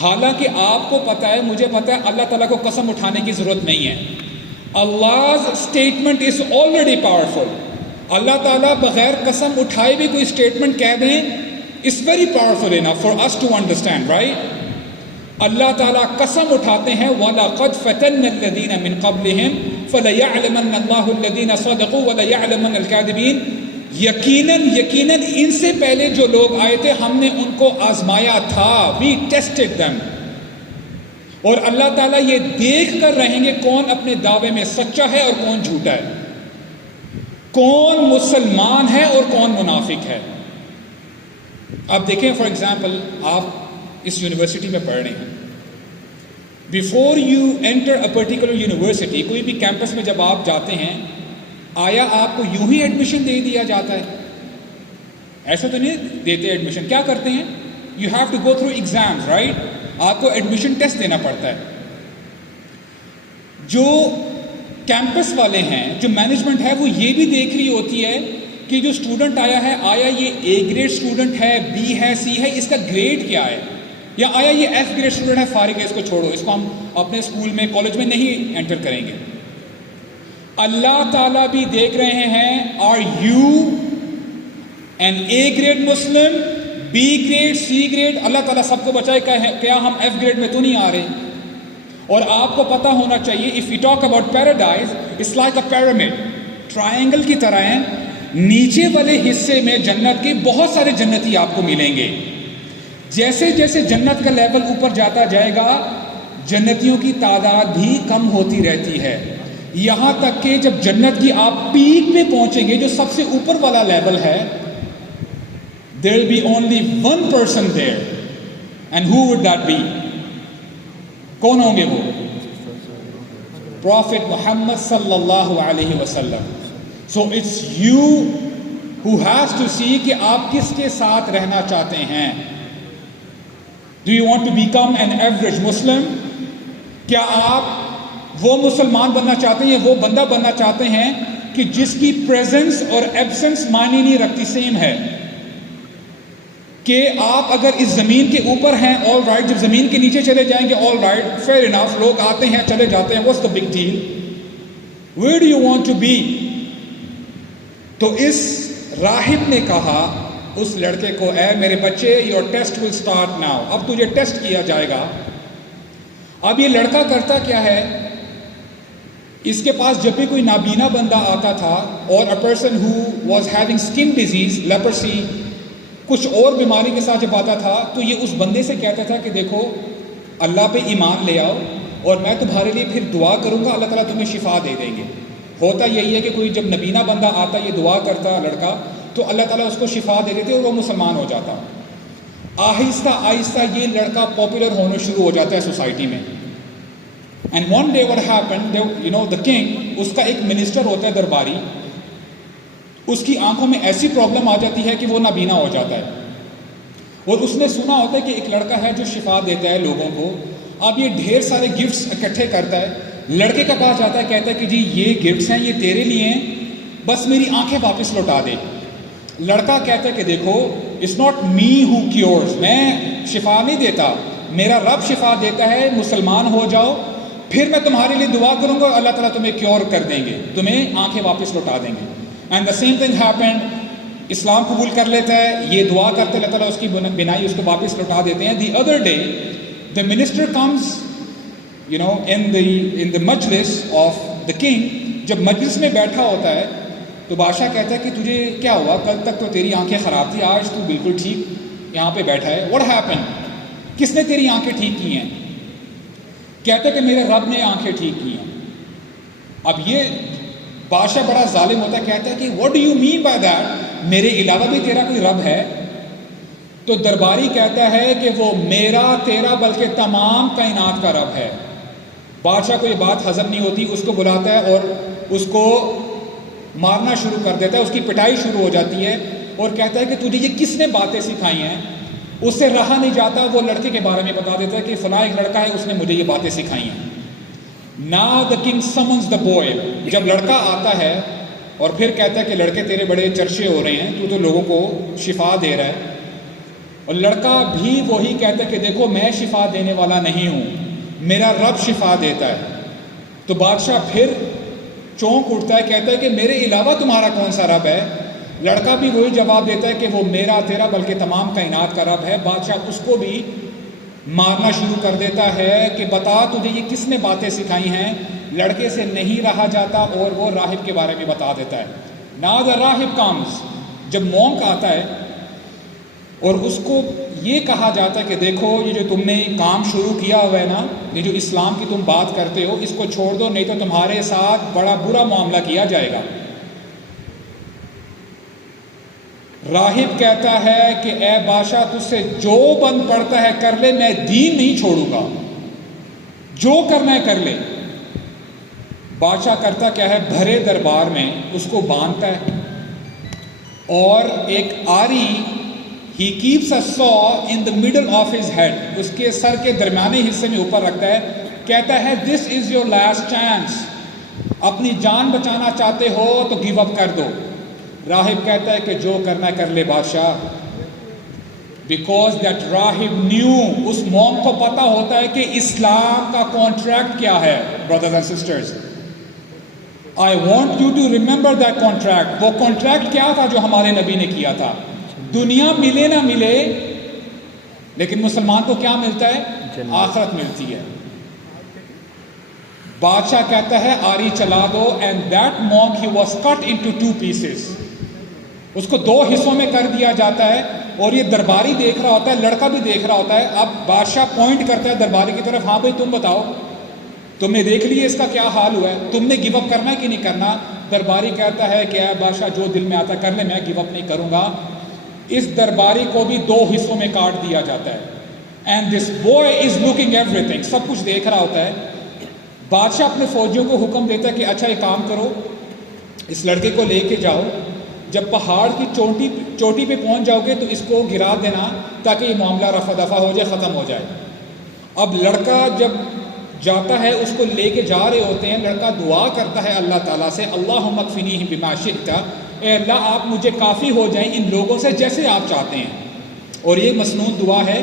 حالانکہ آپ کو پتہ ہے، مجھے پتہ ہے، اللہ تعالیٰ کو قسم اٹھانے کی ضرورت نہیں ہے. Allah's statement is already powerful. اللہ تعالیٰ بغیر قسم اٹھائے بھی کوئی اسٹیٹمنٹ کہہ دیں it's very powerful enough for us to understand, right? اللہ تعالیٰ قسم اٹھاتے ہیں وَلَقَدْ فَتَنَّ الَّذِينَ مِن قَبْلِهِمْ فَلَيَعْلَمَنَّ اللَّهُ الَّذِينَ صَدَقُوا وَلَيَعْلَمَنَّ الْكَاذِبِينَ. یقیناً ان سے پہلے جو لوگ آئے تھے ہم نے ان کو آزمایا تھا. We tested them. اور اللہ تعالیٰ یہ دیکھ کر رہیں گے کون اپنے دعوے میں سچا ہے اور کون جھوٹا ہے، کون مسلمان ہے اور کون منافق ہے. اب دیکھیں فار ایگزامپل آپ اس یونیورسٹی میں پڑھ رہے ہیں. Before you enter a particular university, کوئی بھی کیمپس میں جب آپ جاتے ہیں، آیا آپ کو یوں ہی ایڈمیشن دے دیا جاتا ہے؟ ایسا تو نہیں دیتے ایڈمیشن. کیا کرتے ہیں؟ You have to go through exams, right? آپ کو ایڈمیشن ٹیسٹ دینا پڑتا ہے. جو کیمپس والے ہیں، جو مینجمنٹ ہے، وہ یہ بھی دیکھ رہی ہوتی ہے کہ جو اسٹوڈنٹ آیا ہے، آیا یہ اے گریڈ اسٹوڈنٹ ہے، بی ہے، سی ہے، اس کا گریڈ کیا ہے، یا آیا یہ ایف گریڈ اسٹوڈنٹ ہے، فارغ ہے، اس کو چھوڑو، اس کو ہم اپنے اسکول میں، کالج میں نہیں انٹر کریں گے. اللہ تعالیٰ بھی دیکھ رہے ہیں are you an A grade Muslim, B grade, C grade. اللہ تعالیٰ سب کو بچائے، کیا ہم ایف گریڈ میں تو نہیں آ رہے؟ اور آپ کو پتہ ہونا چاہیے if you talk about paradise it's like a pyramid, triangle کی طرح ہے. نیچے والے حصے میں جنت کے بہت سارے جنتی آپ کو ملیں گے. جیسے جیسے جنت کا لیول اوپر جاتا جائے گا جنتیوں کی تعداد بھی کم ہوتی رہتی ہے، یہاں تک کہ جب جنت کی آپ پیک میں پہنچیں گے جو سب سے اوپر والا لیول ہے، there will be only one person there. And who would that be? کون ہوں گے وہ؟ Prophet Muhammad sallallahu alayhi wa sallam. So it's you who has to see کہ آپ کس کے ساتھ رہنا چاہتے ہیں. Do you want to become an average Muslim? کیا آپ وہ مسلمان بننا چاہتے ہیں، وہ بندہ بننا چاہتے ہیں کہ جس کی پریزنس اور ایبسنس معنی نہیں رکھتی، سیم ہے؟ کہ آپ اگر اس زمین کے اوپر ہیں آل رائٹ، جب زمین کے نیچے چلے جائیں گے آل رائٹ، فیئر انف، لوگ آتے ہیں چلے جاتے ہیں، what's the big deal? Where do you want to be? تو اس راہب نے کہا اس لڑکے کو، اے میرے بچے، your test will start now, اب تجھے ٹیسٹ کیا جائے گا. اب یہ لڑکا کرتا کیا ہے، اس کے پاس جب بھی کوئی نابینا بندہ آتا تھا اور a person who was having skin disease, leprosy, کچھ اور بیماری کے ساتھ جب آتا تھا تو یہ اس بندے سے کہتا تھا کہ دیکھو اللہ پہ ایمان لے آؤ اور میں تمہارے لیے پھر دعا کروں گا، اللہ تعالیٰ تمہیں شفا دے دیں گے. ہوتا یہی ہے کہ کوئی جب نبینا بندہ آتا، یہ دعا کرتا لڑکا، تو اللہ تعالیٰ اس کو شفا دے دیتے اور وہ مسلمان ہو جاتا. آہستہ آہستہ یہ لڑکا پاپولر ہونا شروع ہو جاتا ہے سوسائٹی میں. And one day what happened, the king, اس کا ایک منسٹر ہوتا ہے درباری, اس کی آنکھوں میں ایسی پرابلم آ جاتی ہے کہ وہ نابینا ہو جاتا ہے, اور اس نے سنا ہوتا ہے کہ ایک لڑکا ہے جو شفا دیتا ہے لوگوں کو. اب یہ ڈھیر سارے گفٹس اکٹھے کرتا ہے, لڑکے کا پاس جاتا ہے, کہتا ہے کہ جی یہ گفٹس ہیں, یہ تیرے لیے ہیں, بس میری آنکھیں واپس لوٹا دے. لڑکا کہتا ہے کہ دیکھو, it's not me who cures, میں شفا نہیں دیتا, میرا رب شفا دیتا ہے, مسلمان ہو جاؤ, پھر میں تمہارے لیے دعا کروں گا, اللہ تعالیٰ تمہیں کیور کر دیں گے, تمہیں آنکھیں واپس لوٹا دیں گے. And the same thing happened, اسلام قبول کر لیتا ہے, یہ دعا کرتے اللہ تعالیٰ اس کی بنائی اس کو واپس لوٹا دیتے ہیں. The other day the minister comes in the majlis of the king. جب مجلس میں بیٹھا ہوتا ہے تو بادشاہ کہتا ہے کہ تجھے کیا ہوا, کل تک تو تیری آنکھیں خراب تھی, آج تو بالکل ٹھیک یہاں پہ بیٹھا ہے. what happened, کس نے تیری آنکھیں ٹھیک کی ہیں؟ کہتا ہے کہ میرے رب نے آنکھیں ٹھیک کی ہیں. اب یہ بادشاہ بڑا ظالم ہوتا ہے, کہتا ہے کہ what do you mean by that, میرے علاوہ بھی تیرا کوئی رب ہے؟ تو درباری کہتا ہے کہ وہ میرا تیرا بلکہ تمام کائنات کا رب ہے. بادشاہ کو یہ بات ہضم نہیں ہوتی, اس کو بلاتا ہے اور اس کو مارنا شروع کر دیتا ہے, اس کی پٹائی شروع ہو جاتی ہے, اور کہتا ہے کہ تجھے یہ کس نے باتیں سکھائی ہیں. اس سے رہا نہیں جاتا, وہ لڑکے کے بارے میں بتا دیتا ہے کہ فلاں ایک لڑکا ہے, اس نے مجھے یہ باتیں سکھائی ہیں. Now the king summons the boy. جب لڑکا آتا ہے اور پھر کہتا ہے کہ لڑکے تیرے بڑے چرچے ہو رہے ہیں, تو لوگوں کو شفا دے رہا ہے. اور لڑکا بھی وہی کہتا ہے کہ دیکھو میں شفا دینے والا نہیں ہوں, میرا رب شفا دیتا ہے. تو بادشاہ پھر چونک اٹھتا ہے, کہتا ہے کہ میرے علاوہ تمہارا کون سا رب ہے؟ لڑکا بھی وہی جواب دیتا ہے کہ وہ میرا تیرا بلکہ تمام کائنات کا رب ہے. بادشاہ اس کو بھی مارنا شروع کر دیتا ہے کہ بتا تجھے یہ کس نے باتیں سکھائی ہیں. لڑکے سے نہیں رہا جاتا اور وہ راہب کے بارے میں بتا دیتا ہے. Now the راہب comes, جب مونک آتا ہے اور اس کو یہ کہا جاتا ہے کہ دیکھو یہ جو تم نے کام شروع کیا ہوا ہے نا, یہ جو اسلام کی تم بات کرتے ہو, اس کو چھوڑ دو, نہیں تو تمہارے ساتھ بڑا برا معاملہ کیا جائے گا. راہب کہتا ہے کہ اے بادشاہ تجھ سے جو بند پڑتا ہے کر لے, میں دین نہیں چھوڑوں گا, جو کرنا ہے کر لے. بادشاہ کرتا کیا ہے, بھرے دربار میں اس کو باندھتا ہے اور ایک آری, he keeps a saw in the middle of his head, اس کے سر کے درمیانی حصے میں اوپر رکھتا ہے. کہتا ہے this is your last chance, اپنی جان بچانا چاہتے ہو تو گیو اپ کر دو. راہب کہتا ہے کہ جو کرنا کر لے بادشاہ. بیکاز دیٹ راہب نیو, اس مونک کو پتا ہوتا ہے کہ اسلام کا کانٹریکٹ کیا ہے. Brothers and sisters, I want you to remember that contract. وہ کانٹریکٹ کیا تھا جو ہمارے نبی نے کیا تھا؟ دنیا ملے نہ ملے, لیکن مسلمان کو کیا ملتا ہے؟ آخرت ملتی ہے. بادشاہ کہتا ہے آری چلا دو, and that monk he was cut into 2 pieces. اس کو 2 حصوں میں کر دیا جاتا ہے. اور یہ درباری دیکھ رہا ہوتا ہے, لڑکا بھی دیکھ رہا ہوتا ہے. اب بادشاہ پوائنٹ کرتا ہے درباری کی طرف, ہاں بھائی تم بتاؤ, تم نے دیکھ لی اس کا کیا حال ہوا ہے, تم نے گیو اپ کرنا کہ نہیں کرنا؟ درباری کہتا ہے کہ اے بادشاہ جو دل میں آتا کر لے, میں گیو اپ نہیں کروں گا. اس درباری کو بھی 2 حصوں میں کاٹ دیا جاتا ہے. And this boy is looking everything, سب کچھ دیکھ رہا ہوتا ہے. بادشاہ اپنے فوجیوں کو حکم دیتا ہے کہ اچھا یہ کام کرو, اس لڑکے کو لے کے جاؤ, جب پہاڑ کی چوٹی پہ پہنچ جاؤ گے تو اس کو گرا دینا تاکہ یہ معاملہ رفع دفع ہو جائے, ختم ہو جائے. اب لڑکا جب جاتا ہے, اس کو لے کے جا رہے ہوتے ہیں, لڑکا دعا کرتا ہے اللہ تعالیٰ سے, اللہم اکفنیہم بما شئت, اے اللہ آپ مجھے کافی ہو جائیں ان لوگوں سے جیسے آپ چاہتے ہیں. اور یہ مسنون دعا ہے,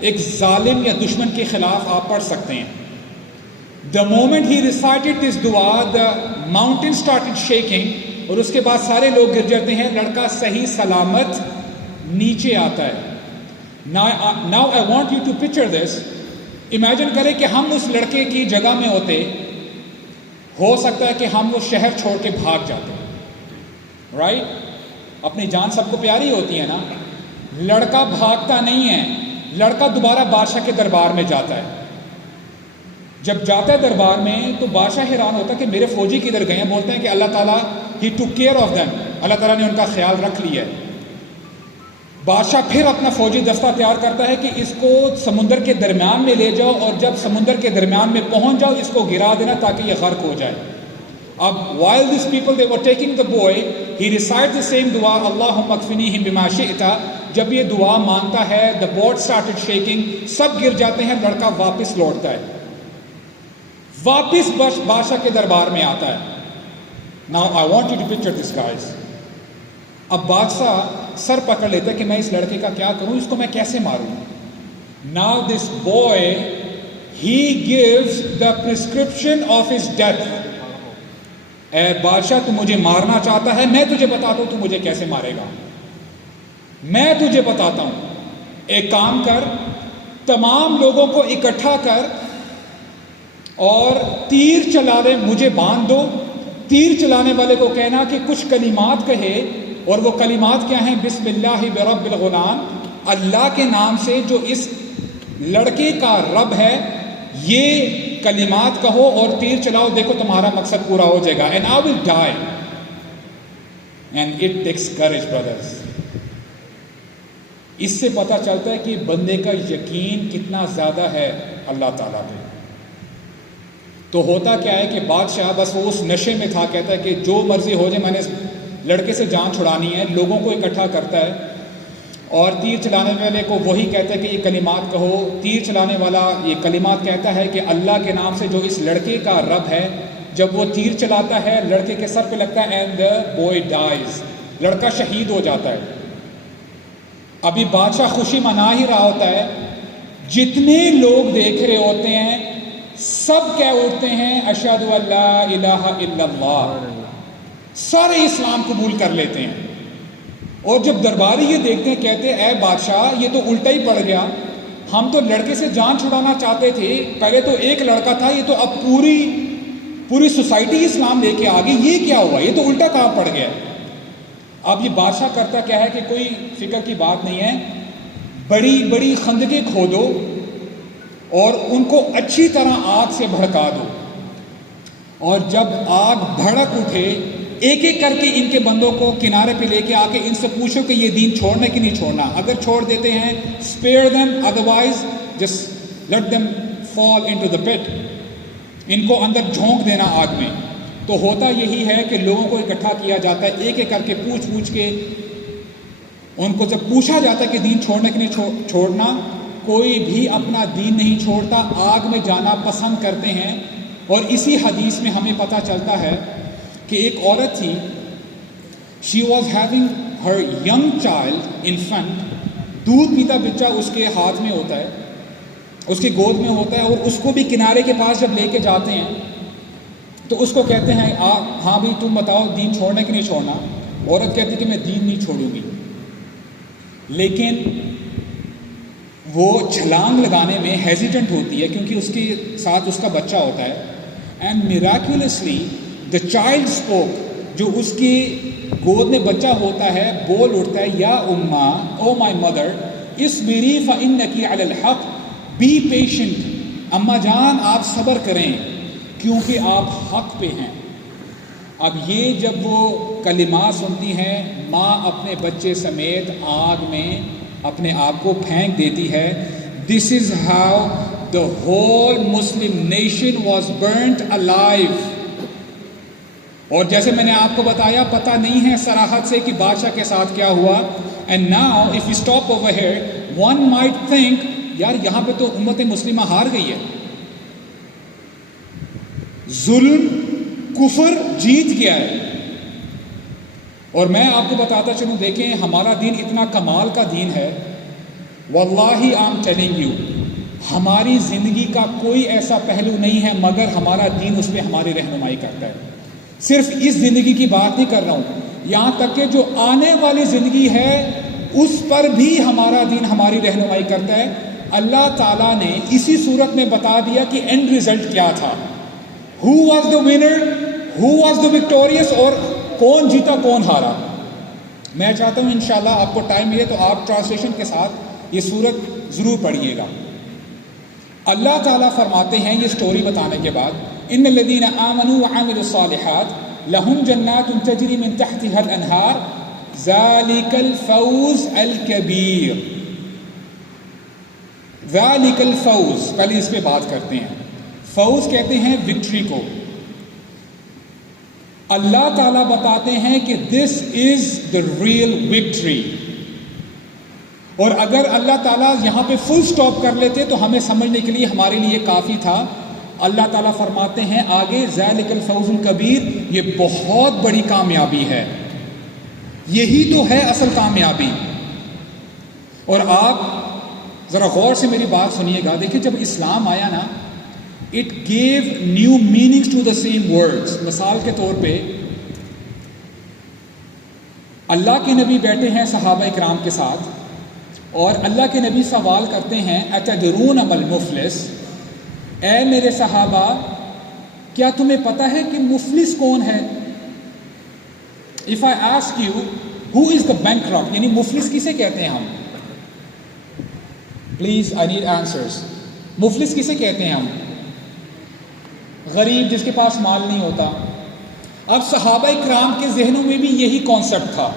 ایک ظالم یا دشمن کے خلاف آپ پڑھ سکتے ہیں. The moment he recited this dua, the mountain started shaking, اور اس کے بعد سارے لوگ گر جاتے ہیں. لڑکا صحیح سلامت نیچے آتا ہے. Now I want you to picture this. Imagine کریں کہ ہم اس لڑکے کی جگہ میں ہوتے, ہو سکتا ہے کہ ہم وہ شہر چھوڑ کے بھاگ جاتے. رائٹ, اپنی جان سب کو پیاری ہوتی ہے نا. لڑکا بھاگتا نہیں ہے, لڑکا دوبارہ بادشاہ کے دربار میں جاتا ہے. جب جاتا ہے دربار میں تو بادشاہ حیران ہوتا ہے کہ میرے فوجی کدھر گئے ہیں. بولتے ہیں کہ اللہ تعالیٰ he took care of them, اللہ تعالیٰ نے ان کا خیال رکھ لیا ہے. بادشاہ پھر اپنا فوجی دستہ تیار کرتا ہے کہ اس کو سمندر کے درمیان میں لے جاؤ اور جب سمندر کے درمیان میں پہنچ جاؤ اس کو گرا دینا تاکہ یہ غرق ہو جائے. اب while these people they were taking the boy, he recited the same dua, Allahumma kfinihim bima shi'ta. جب یہ دعا مانگتا ہے the boat started shaking, سب گر جاتے ہیں, لڑکا واپس لوٹتا ہے, واپس بادشاہ کے دربار میں آتا ہے. Now I want you to picture this guys. اب بادشاہ سر پکڑ لیتا ہے کہ میں اس لڑکے کا کیا کروں, اس کو میں کیسے ماروں. Now this boy he gives the prescription of his death. اے بادشاہ تو مجھے مارنا چاہتا ہے, میں تجھے بتاتا ہوں تو مجھے کیسے مارے گا. میں تجھے بتاتا ہوں, ایک کام کر, تمام لوگوں کو اکٹھا کر اور تیر چلا دے, مجھے باندھ دو. تیر چلانے والے کو کہنا کہ کچھ کلمات کہے, اور وہ کلمات کیا ہیں؟ بسم اللہ برب الغلام, اللہ کے نام سے جو اس لڑکے کا رب ہے, یہ کلمات کہو اور تیر چلاؤ, دیکھو تمہارا مقصد پورا ہو جائے گا. And I will die. And it takes courage, brothers. اس سے پتہ چلتا ہے کہ بندے کا یقین کتنا زیادہ ہے اللہ تعالیٰ پہ. تو ہوتا کیا ہے کہ بادشاہ بس وہ اس نشے میں تھا, کہتا ہے کہ جو مرضی ہو جائے, میں نے اس لڑکے سے جان چھڑانی ہے. لوگوں کو اکٹھا کرتا ہے اور تیر چلانے والے کو وہی کہتا ہے کہ یہ کلمات کہو. تیر چلانے والا یہ کلمات کہتا ہے کہ اللہ کے نام سے جو اس لڑکے کا رب ہے. جب وہ تیر چلاتا ہے لڑکے کے سر پہ لگتا ہے, اینڈ the boy dies, لڑکا شہید ہو جاتا ہے. ابھی بادشاہ خوشی منا ہی رہا ہوتا ہے, جتنے لوگ دیکھ رہے ہوتے ہیں سب کہہ اٹھتے ہیں اشہد ان لا الہ الا اللہ, سارے اسلام قبول کر لیتے ہیں. اور جب درباری یہ دیکھتے ہیں کہتے ہیں اے بادشاہ یہ تو الٹا ہی پڑ گیا, ہم تو لڑکے سے جان چھڑانا چاہتے تھے, پہلے تو ایک لڑکا تھا, یہ تو اب پوری سوسائٹی اسلام لے کے آ گئی, یہ کیا ہوا, یہ تو الٹا کہاں پڑ گیا. اب یہ بادشاہ کرتا کیا ہے کہ کوئی فکر کی بات نہیں ہے, بڑی بڑی خندقیں کھودو اور ان کو اچھی طرح آگ سے بھڑکا دو, اور جب آگ بھڑک اٹھے ایک ایک کر کے ان کے بندوں کو کنارے پہ لے کے آ کے ان سے پوچھو کہ یہ دین چھوڑنا کہ نہیں چھوڑنا. اگر چھوڑ دیتے ہیں spare them, otherwise just let them fall into the pit. ان کو اندر جھونک دینا آگ میں. تو ہوتا یہی ہے کہ لوگوں کو اکٹھا کیا جاتا ہے, ایک ایک کر کے پوچھ کے ان کو جب پوچھا جاتا ہے کہ دین چھوڑنا کہ نہیں چھوڑنا, کوئی بھی اپنا دین نہیں چھوڑتا, آگ میں جانا پسند کرتے ہیں. اور اسی حدیث میں ہمیں پتہ چلتا ہے کہ ایک عورت تھی, she was having her young child, infant, دودھ پیتا بچہ اس کے ہاتھ میں ہوتا ہے, اس کی گود میں ہوتا ہے, اور اس کو بھی کنارے کے پاس جب لے کے جاتے ہیں تو اس کو کہتے ہیں ہاں بھی تم بتاؤ دین چھوڑنا کہ نہیں چھوڑنا. عورت کہتی کہ میں دین نہیں چھوڑوں گی, لیکن وہ چھلانگ لگانے میں ہیزیٹنٹ ہوتی ہے کیونکہ اس کے ساتھ اس کا بچہ ہوتا ہے. And miraculously the child spoke, جو اس کی گود میں بچہ ہوتا ہے بول اٹھتا ہے, یا اماں, او my mother, اصبری فانکی Ali ul Haq, be patient, اماں جان آپ صبر کریں کیونکہ آپ حق پہ ہیں. اب یہ جب وہ کلمات سنتی ہیں, ماں اپنے بچے سمیت آگ میں اپنے آپ کو پھینک دیتی ہے. This is how the whole Muslim nation was burnt alive. اور جیسے میں نے آپ کو بتایا, پتہ نہیں ہے صراحت سے کہ بادشاہ کے ساتھ کیا ہوا. And now if we stop over here, one might think یار یہاں پہ تو امت مسلمہ ہار گئی ہے, ظلم کفر جیت گیا ہے. اور میں آپ کو بتاتا چلوں, دیکھیں ہمارا دین اتنا کمال کا دین ہے, واللہ I'm telling you, ہماری زندگی کا کوئی ایسا پہلو نہیں ہے مگر ہمارا دین اس پہ ہماری رہنمائی کرتا ہے. صرف اس زندگی کی بات نہیں کر رہا ہوں, یہاں تک کہ جو آنے والی زندگی ہے اس پر بھی ہمارا دین ہماری رہنمائی کرتا ہے. اللہ تعالیٰ نے اسی صورت میں بتا دیا کہ اینڈ ریزلٹ کیا تھا, who was the winner, who was the victorious, اور کون جیتا کون ہارا. میں چاہتا ہوں انشاءاللہ آپ کو ٹائم ملے تو آپ ٹرانسلیشن کے ساتھ یہ صورت ضرور پڑھیے گا. اللہ تعالیٰ فرماتے ہیں یہ سٹوری بتانے کے بعد, ان الذین آمنوا وعملوا الصالحات لہم جنات تجری من تحتها الانہار ذالک الفوز الکبیر. ذالک الفوز، پہلے اس پہ بات کرتے ہیں. فوز کہتے ہیں وکٹری کو. اللہ تعالیٰ بتاتے ہیں کہ دس از دا ریئل وکٹری. اور اگر اللہ تعالیٰ یہاں پہ فل سٹاپ کر لیتے تو ہمیں سمجھنے کے لیے ہمارے لیے کافی تھا. اللہ تعالیٰ فرماتے ہیں آگے ذالک الفوز الکبیر، یہ بہت بڑی کامیابی ہے، یہی تو ہے اصل کامیابی. اور آپ ذرا غور سے میری بات سنیے گا. دیکھیں جب اسلام آیا نا، it gave new meanings to the same words. مثال کے طور پہ اللہ کے نبی بیٹھے ہیں صحابہ اکرام کے ساتھ، اور اللہ کے نبی سوال کرتے ہیں اتدرون ما المفلس، اے میرے صحابہ کیا تمہیں پتہ ہے کہ مفلس کون ہے؟ If I ask you who is the bankrupt، یعنی مفلس کسے کہتے ہیں ہم؟ Please I need answers. مفلس کسے کہتے ہیں ہم؟ غریب جس کے پاس مال نہیں ہوتا. اب صحابہ اکرام کے ذہنوں میں بھی یہی کانسیپٹ تھا.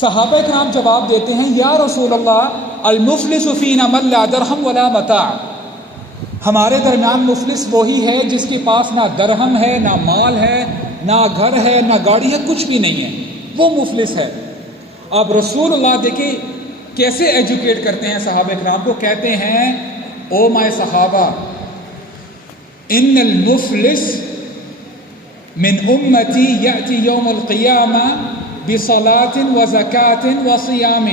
صحابہ اکرام جواب دیتے ہیں یا رسول اللہ المفلس فینا من لا درہم ولا متاع، ہمارے درمیان مفلس وہی ہے جس کے پاس نہ درہم ہے، نہ مال ہے، نہ گھر ہے، نہ گاڑی ہے، کچھ بھی نہیں ہے، وہ مفلس ہے. اب رسول اللہ دیکھیں کیسے ایجوکیٹ کرتے ہیں صحابہ اکرام کو. کہتے ہیں او مائے صحابہ، ان المفلس من امتی یأتی یوم القیامہ بصلاۃ وزکاۃ وصیام،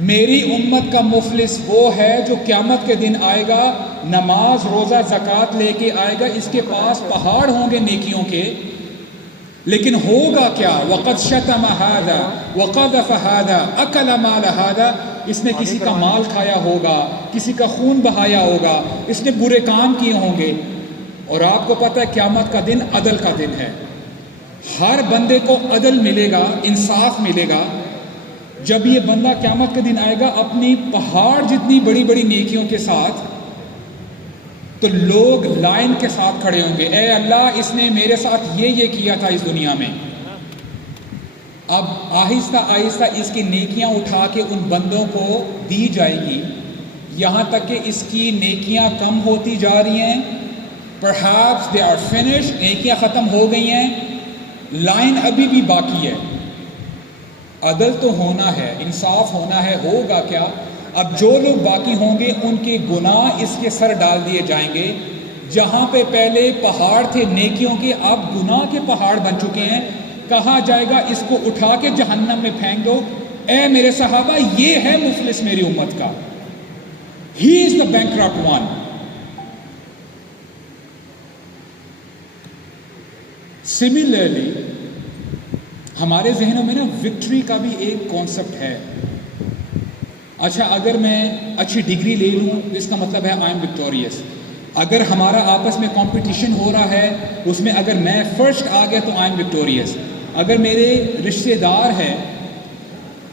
میری امت کا مفلس وہ ہے جو قیامت کے دن آئے گا، نماز روزہ زکوٰۃ لے کے آئے گا، اس کے پاس پہاڑ ہوں گے نیکیوں کے، لیکن ہوگا کیا؟ وقد شتم ھذا وقذف ھذا اکل مال ھذا، اس نے کسی کا مال کھایا ہوگا، کسی کا خون بہایا ہوگا، اس نے برے کام کیے ہوں گے. اور آپ کو پتہ ہے قیامت کا دن عدل کا دن ہے، ہر بندے کو عدل ملے گا، انصاف ملے گا. جب یہ بندہ قیامت کے دن آئے گا اپنی پہاڑ جتنی بڑی بڑی نیکیوں کے ساتھ، تو لوگ لائن کے ساتھ کھڑے ہوں گے، اے اللہ اس نے میرے ساتھ یہ کیا تھا اس دنیا میں. اب آہستہ آہستہ اس کی نیکیاں اٹھا کے ان بندوں کو دی جائیں گی، یہاں تک کہ اس کی نیکیاں کم ہوتی جا رہی ہیں. perhaps they are finished، نیکیاں ختم ہو گئی ہیں، لائن ابھی بھی باقی ہے. عدل تو ہونا ہے، انصاف ہونا ہے، ہوگا کیا؟ اب جو لوگ باقی ہوں گے ان کے گناہ اس کے سر ڈال دیے جائیں گے. جہاں پہ پہلے پہاڑ تھے نیکیوں کے، اب گناہ کے پہاڑ بن چکے ہیں. کہا جائے گا اس کو اٹھا کے جہنم میں پھینک دو. اے میرے صحابہ یہ ہے مفلس میری امت کا، ہی از دا بینکرپٹ ون. سملرلی ہمارے ذہنوں میں نا وکٹری کا بھی ایک کانسیپٹ ہے. اچھا اگر میں اچھی ڈگری لے لوں اس کا مطلب ہے آئی ایم وکٹوریس. اگر ہمارا آپس میں کمپٹیشن ہو رہا ہے اس میں اگر میں فرسٹ آ گیا تو آئی ایم وکٹوریس. اگر میرے رشتے دار ہیں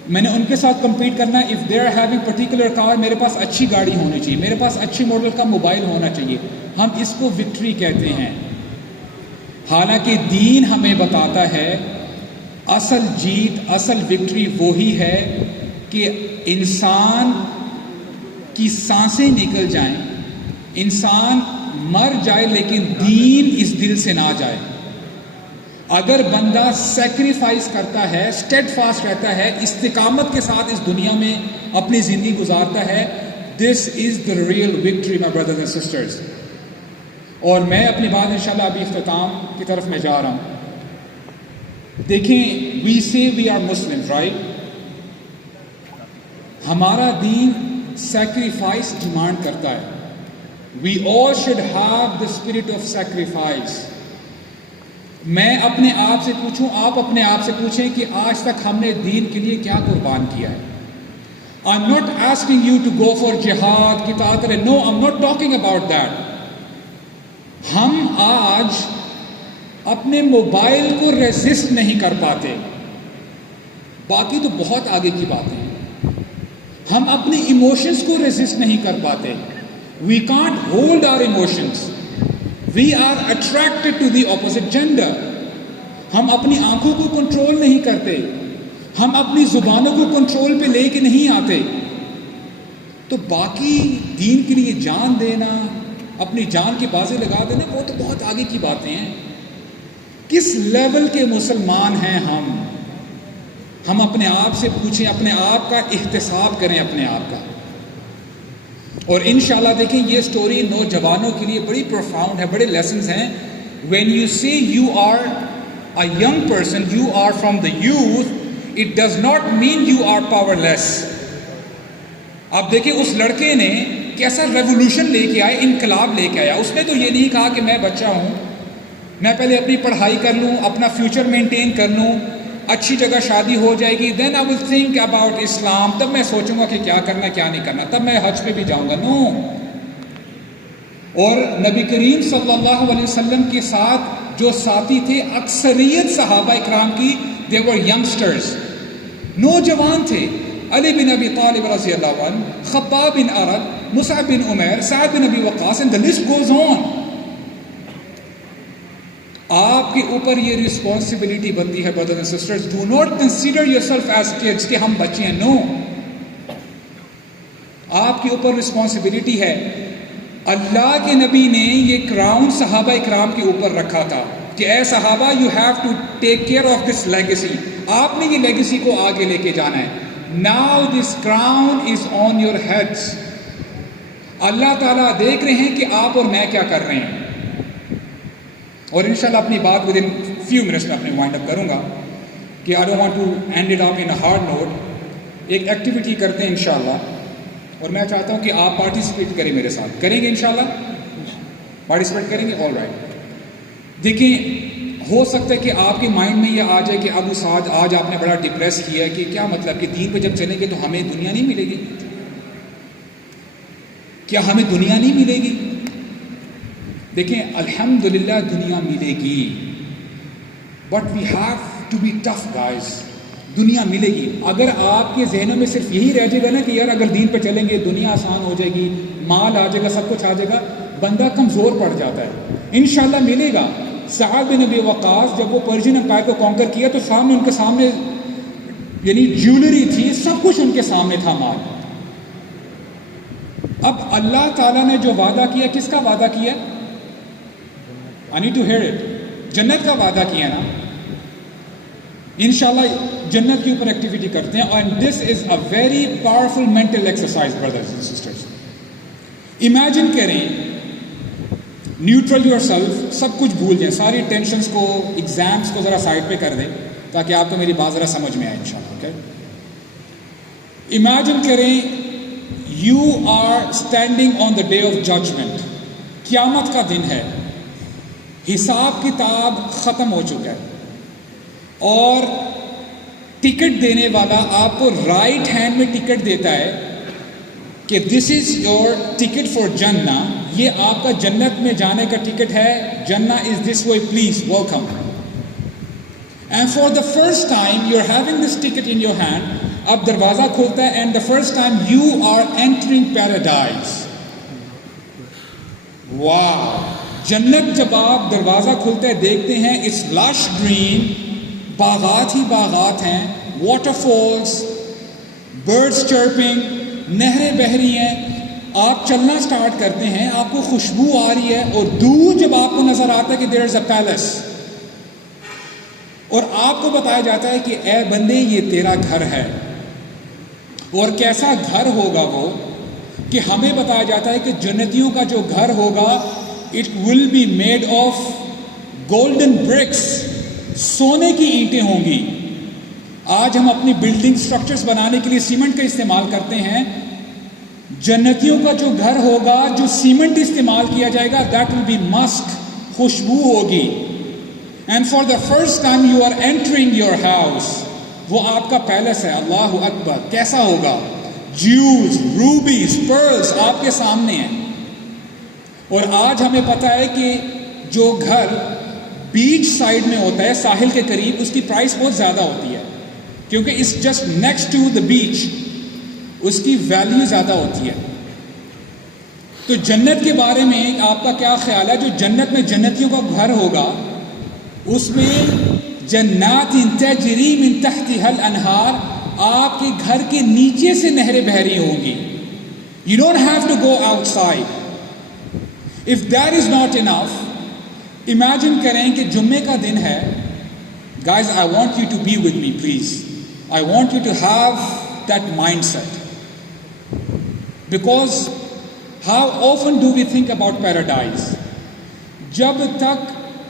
میں نے ان کے ساتھ کمپیٹ کرنا، if they are having particular car, میرے پاس اچھی گاڑی ہونی چاہیے، میرے پاس اچھی ماڈل کا موبائل ہونا چاہیے، ہم اس کو وکٹری کہتے ہیں. حالانکہ دین ہمیں بتاتا ہے اصل جیت، اصل وکٹری وہی ہے کہ انسان کی سانسیں نکل جائیں، انسان مر جائے لیکن دین اس دل سے نہ جائے. اگر بندہ سیکریفائس کرتا ہے، اسٹیڈ فاسٹ رہتا ہے، استقامت کے ساتھ اس دنیا میں اپنی زندگی گزارتا ہے، this is the real victory my brothers and sisters. اور میں اپنی بات انشاءاللہ ابھی اختتام کی طرف میں جا رہا ہوں. دیکھیں وی سے وی آر مسلم رائٹ، ہمارا دین سیکریفائس ڈیمانڈ کرتا ہے. We all should have the spirit of sacrifice. میں اپنے آپ سے پوچھوں، آپ اپنے آپ سے پوچھیں کہ آج تک ہم نے دین کے لیے کیا قربان کیا ہے. I'm not asking you to go for jihad, قتال. No, I'm not talking about that. ہم آج اپنے موبائل کو ریزسٹ نہیں کر پاتے، باقی تو بہت آگے کی بات ہے. ہم اپنے ایموشنز کو ریزسٹ نہیں کر پاتے. We can't hold our emotions. We are attracted to the opposite gender. ہم اپنی آنکھوں کو کنٹرول نہیں کرتے. ہم اپنی زبانوں کو کنٹرول پہ لے کے نہیں آتے، تو باقی دین کے لیے جان دینا، اپنی جان کی بازی لگا دینا، وہ تو بہت آگے کی باتیں ہیں۔ کس لیول کے مسلمان ہیں ہم اپنے آپ سے پوچھیں، اپنے آپ کا احتساب کریں اپنے آپ کا۔ اور انشاءاللہ دیکھیں یہ سٹوری نوجوانوں کے لیے بڑی پروفاؤنڈ ہے، بڑے لیسنز ہیں۔ When you say you are a young person, you are from the youth, it does not mean you are powerless۔ اب دیکھیں اس لڑکے نے کیسا ریولوشن لے کے آیا، انقلاب لے کے آیا۔ اس نے تو یہ نہیں کہا کہ میں بچہ ہوں، میں پہلے اپنی پڑھائی کر لوں، اپنا فیوچر مینٹین کر لوں، اچھی جگہ شادی ہو جائے گی، دین آئی ول تھنک اباؤٹ اسلام، تب میں سوچوں گا کہ کیا کرنا کیا نہیں کرنا، تب میں حج پہ بھی جاؤں گا۔ نو۔ اور نبی کریم صلی اللہ علیہ وسلم کے ساتھ جو ساتھی تھے، اکثریت صحابہ اکرام کی they were youngsters، نوجوان تھے۔ علی بن ابی طالب رضی اللہ عنہ، خباب بن ارد، مصعب بن عمیر، سعد بن ابی وقاص، and the list goes on۔ آپ کے اوپر یہ رسپانسبلٹی بنتی ہے brothers and sisters، do not consider yourself as kids کہ ہم بچے ہیں، نو۔ آپ کے اوپر رسپانسبلٹی ہے۔ اللہ کے نبی نے یہ کراؤن صحابہ اکرام کے اوپر رکھا تھا کہ اے صحابہ you have to take care of this legacy، آپ نے یہ لیگیسی کو آگے لے کے جانا ہے۔ Now this crown is on your heads۔ اللہ تعالیٰ دیکھ رہے ہیں کہ آپ اور میں کیا کر رہے ہیں۔ اور انشاءاللہ اپنی بات ودن few minutes میں اپنے وائنڈ اپ کروں گا کہ I don't want to end it up in a hard note۔ ایک ایکٹیویٹی کرتے ہیں انشاءاللہ، اور میں چاہتا ہوں کہ آپ پارٹیسپیٹ کریں میرے ساتھ، کریں گے انشاءاللہ؟ پارٹیسپیٹ کریں گے؟ All right. دیکھیں ہو سکتا ہے کہ آپ کے مائنڈ میں یہ آ جائے کہ ابو سعد آج آپ نے بڑا ڈپریس کیا ہے، کہ کیا مطلب کہ دین پہ جب چلیں گے تو ہمیں دنیا نہیں ملے گی؟ کیا ہمیں دنیا نہیں ملے گی؟ دیکھیں الحمدللہ دنیا ملے گی، but we have to be tough guys. دنیا ملے گی۔ اگر آپ کے ذہنوں میں صرف یہی رہ جائے گا نا کہ یار اگر دین پہ چلیں گے دنیا آسان ہو جائے گی، مال آ جائے گا، سب کچھ آ جائے گا، بندہ کمزور پڑ جاتا ہے۔ انشاءاللہ ملے گا۔ سعد بن ابی وقاص جب وہ پرشین امپائر کو کانکر کیا تو سامنے ان کے سامنے یعنی جیولری تھی، سب کچھ ان کے سامنے تھا، مال۔ اب اللہ تعالیٰ نے جو وعدہ کیا، کس کا وعدہ کیا؟ I need to hear it۔ جنت کا وعدہ کیا نا۔ انشاءاللہ جنت کے اوپر ایکٹیویٹی کرتے ہیں، اور this is a very powerful mental exercise brothers and sisters. Imagine کریں، نیوٹرل یور سیلف، سب کچھ بھول جائیں، ساری ٹینشنز کو، ایگزامس کو ذرا سائڈ پہ کر دیں تاکہ آپ کو میری بات ذرا سمجھ میں آئے انشاءاللہ۔ اوکے، امیجن کریں you are standing on the day of judgment, قیامت کا دن ہے، حساب کتاب ختم ہو چکا ہے، اور ٹکٹ دینے والا آپ کو رائٹ ہینڈ میں ٹکٹ دیتا ہے کہ دس از یور ٹکٹ فار جنہ، یہ آپ کا جنت میں جانے کا ٹکٹ ہے، جنہ is this way, please welcome. And for the first time you are having this ticket in your hand, اب دروازہ کھولتا ہے، and the first time you are entering paradise. Wow! جنت جب آپ دروازہ کھولتے ہیں دیکھتے ہیں اٹس لش گرین، باغات ہی باغات ہیں، واٹر فالز، برڈز چرپنگ، نہریں بہہ رہی ہیں، آپ چلنا سٹارٹ کرتے ہیں، آپ کو خوشبو آ رہی ہے، اور دور جب آپ کو نظر آتا ہے کہ دیر از اے پیلس، اور آپ کو بتایا جاتا ہے کہ اے بندے یہ تیرا گھر ہے۔ اور کیسا گھر ہوگا وہ، کہ ہمیں بتایا جاتا ہے کہ جنتیوں کا جو گھر ہوگا it will be made of golden bricks, سونے کی اینٹیں ہوں گی۔ آج ہم اپنی بلڈنگ سٹرکچرز بنانے کے لیے سیمنٹ کا استعمال کرتے ہیں، جنتیوں کا جو گھر ہوگا جو سیمنٹ استعمال کیا جائے گا دیٹ ول بی مسک، خوشبو ہوگی۔ And for the first time you are entering your house, وہ آپ کا پیلس ہے، اللہ اکبر، کیسا ہوگا؟ جیوز، روبیز، پرلز آپ کے سامنے ہیں۔ اور آج ہمیں پتہ ہے کہ جو گھر بیچ سائڈ میں ہوتا ہے، ساحل کے قریب، اس کی پرائس بہت زیادہ ہوتی ہے کیونکہ it's just next to the beach, اس کی ویلیو زیادہ ہوتی ہے۔ تو جنت کے بارے میں آپ کا کیا خیال ہے؟ جو جنت میں جنتیوں کا گھر ہوگا اس میں جنات تجری من تحتها الانہار، آپ کے گھر کے نیچے سے نہریں بہ رہی ہوں گی. You don't have to go outside. If that is not enough, imagine کریں کہ جمعے کا دن ہے. Guys, I want you to be with me, please. I want you to have that mindset. Because how often do we think about paradise? جب تک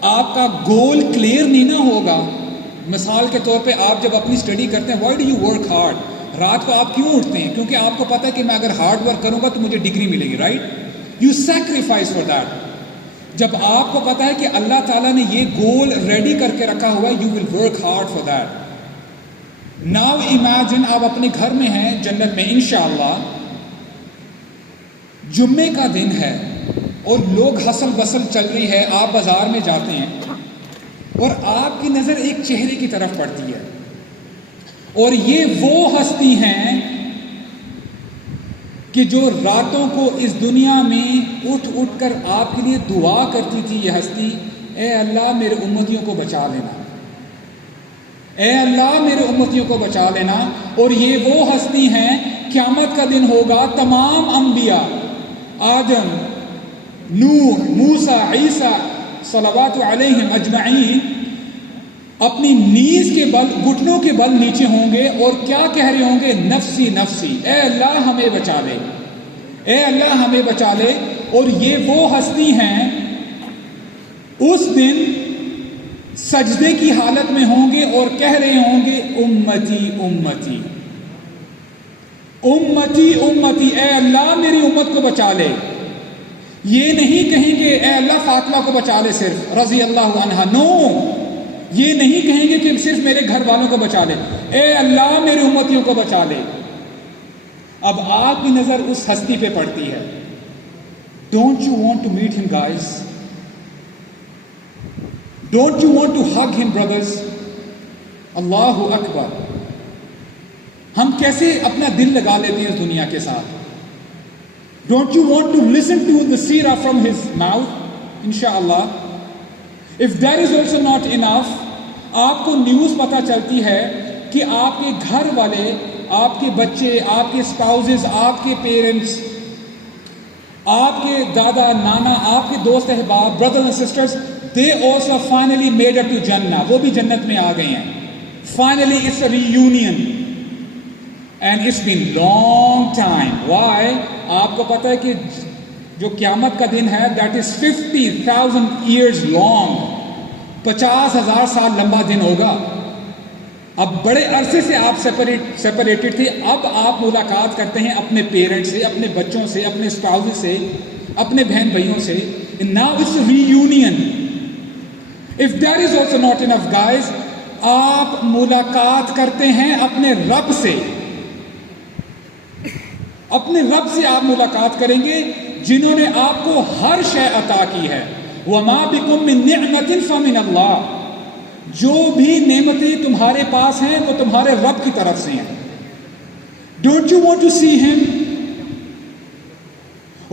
آپ کا گول کلیئر نہیں نہ ہوگا، مثال کے طور پہ آپ جب اپنی اسٹڈی کرتے ہیں، why do you work hard؟ رات کو آپ کیوں اٹھتے ہیں؟ کیونکہ آپ کو پتا ہے کہ میں اگر ہارڈ ورک کروں گا تو مجھے ڈگری ملے گی، right? You sacrifice for that. جب آپ کو پتا ہے کہ اللہ تعالیٰ نے یہ گول ریڈی کر کے رکھا ہوا ہے، you will work hard for that. Now imagine آپ اپنے گھر میں ہیں جنت میں انشاءاللہ، جمعے کا دن ہے اور لوگ ہسل بسل چل رہی ہے، آپ بازار میں جاتے ہیں اور آپ کی نظر ایک چہرے کی طرف پڑتی ہے، اور یہ وہ ہستی ہیں کہ جو راتوں کو اس دنیا میں اٹھ اٹھ کر آپ کے لیے دعا کرتی تھی. یہ ہستی، اے اللہ میرے امتیوں کو بچا لینا، اے اللہ میرے امتیوں کو بچا لینا. اور یہ وہ ہستی ہیں، قیامت کا دن ہوگا، تمام انبیاء، آدم، نوح، موسیٰ، عیسیٰ صلوات علیہم اجمعین، اپنی نیز کے بل، گھٹنوں کے بل نیچے ہوں گے اور کیا کہہ رہے ہوں گے؟ نفسی نفسی، اے اللہ ہمیں بچا لے، اے اللہ ہمیں بچا لے. اور یہ وہ ہستی ہیں اس دن سجدے کی حالت میں ہوں گے اور کہہ رہے ہوں گے امتی امتی امتی امتی، اے اللہ میری امت کو بچا لے. یہ نہیں کہیں گے اے اللہ فاطمہ کو بچا لے صرف رضی اللہ عنہا، نو. یہ نہیں کہیں گے کہ صرف میرے گھر والوں کو بچا لے، اے اللہ میرے امتیوں کو بچا لے. اب آپ کی نظر اس ہستی پہ پڑتی ہے. Don't you want to meet him guys? Don't you want to hug him brothers? اللہ اکبر. ہم کیسے اپنا دل لگا لیتے ہیں اس دنیا کے ساتھ. Don't you want to listen to the seerah from his mouth? انشاءاللہ. If that is also not enough, آپ کو نیوز پتہ چلتی ہے کہ آپ کے گھر والے، آپ کے بچے، آپ کے اسپاؤزز، آپ کے پیرنٹس، آپ کے دادا نانا، آپ کے دوست احباب، brothers and sisters, they also finally made it to جنہ، وہ بھی جنت میں آ گئے ہیں. Finally it's a reunion and it's been long time. Why؟ آپ کو پتہ ہے کہ جو قیامت کا دن ہے that is 50,000 years long، 50,000 سال لمبا دن ہوگا. اب بڑے عرصے سے آپ سیپریٹڈ تھے، اب آپ ملاقات کرتے ہیں اپنے پیرنٹس سے، اپنے بچوں سے، اپنے اسپاؤز سے، اپنے بہن بھائیوں سے. Now it's a reunion. If that is also not enough guys، آپ ملاقات کرتے ہیں اپنے رب سے. اپنے رب سے آپ ملاقات کریں گے جنہوں نے آپ کو ہر شے عطا کی ہے. وَمَا بِكُم مِّن نِعْمَةٍ فَمِنَ اللَّهِ، جو بھی نعمتیں تمہارے پاس ہیں وہ تمہارے رب کی طرف سے ہیں. ڈونٹ یو وانٹ ٹو سی ہم؟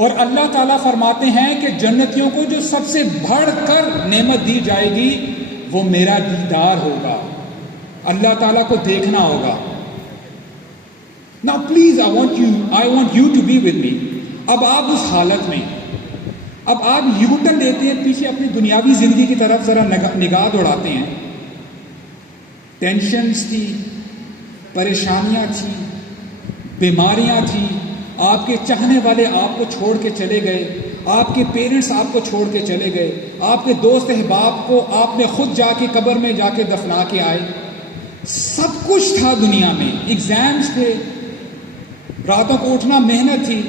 اور اللہ تعالیٰ فرماتے ہیں کہ جنتیوں کو جو سب سے بڑھ کر نعمت دی جائے گی وہ میرا دیدار ہوگا، اللہ تعالیٰ کو دیکھنا ہوگا. Now please I want you to be with me. اب آپ اس حالت میں، اب آپ یوٹن دیتے ہیں پیچھے اپنی دنیاوی زندگی کی طرف ذرا نگاہ دوڑاتے ہیں. ٹینشنز تھی، پریشانیاں تھی، بیماریاں تھی، آپ کے چاہنے والے آپ کو چھوڑ کے چلے گئے، آپ کے پیرنٹس آپ کو چھوڑ کے چلے گئے، آپ کے دوست احباب کو آپ نے خود جا کے قبر میں جا کے دفنا کے آئے. سب کچھ تھا دنیا میں، ایگزامز تھے، راتوں کو اٹھنا محنت تھی.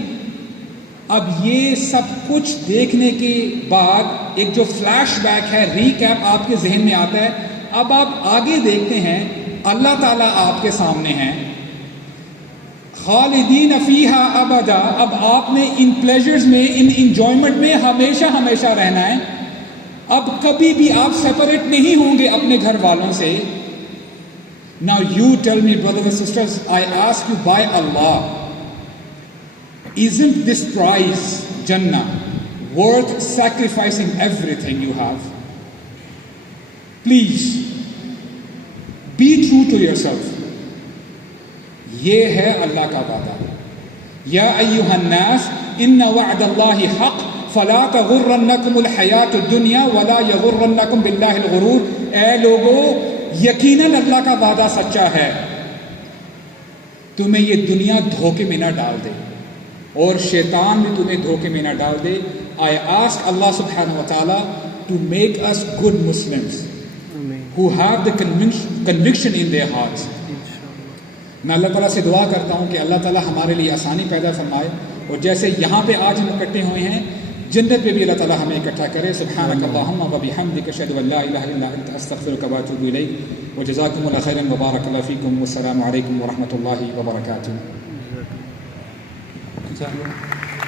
اب یہ سب کچھ دیکھنے کے بعد ایک جو فلیش بیک ہے، ریکیپ آپ کے ذہن میں آتا ہے. اب آپ آگے دیکھتے ہیں، اللہ تعالیٰ آپ کے سامنے ہیں، خالدین فیہا ابدا. اب آپ نے ان پلیجرز میں، ان انجوائمنٹ میں ہمیشہ ہمیشہ رہنا ہے. اب کبھی بھی آپ سیپریٹ نہیں ہوں گے اپنے گھر والوں سے. Now you tell me brothers and sisters, I ask you by Allah, isn't this prize, Jannah, worth sacrificing everything you have? Please, to yourself. یہ ہے اللہ کا وعدہ. یا ایھا الناس ان وعد اللہ حق فلا تغرنکم الحیات الدنیا ولا یغرنکم باللہ الغرور. اے لوگو یقیناً اللہ کا وعدہ سچا ہے, تمہیں یہ دنیا دھوکے میں نہ ڈال دے اور شیطان بھی تمہیں دھوکے میں نہ ڈال دے. I ask Allah subhanahu wa ta'ala to make us good Muslims who have the conviction in their hearts. میں اللہ تعالیٰ سے دعا کرتا ہوں کہ اللہ تعالیٰ ہمارے لیے آسانی پیدا فرمائے, اور جیسے یہاں پہ آج ہم اکٹھے ہوئے ہیں جنت پہ بھی اللہ تعالیٰ ہمیں اکٹھا کرے. سبحانک اللہم و بحمدک اشہد ان لا الہ الا انت استغفرک و اتوب الیک وجزاکم اللہ خیرا وبارک اللہ فیکم والسلام علیکم ورحمۃ اللہ وبرکاتہ.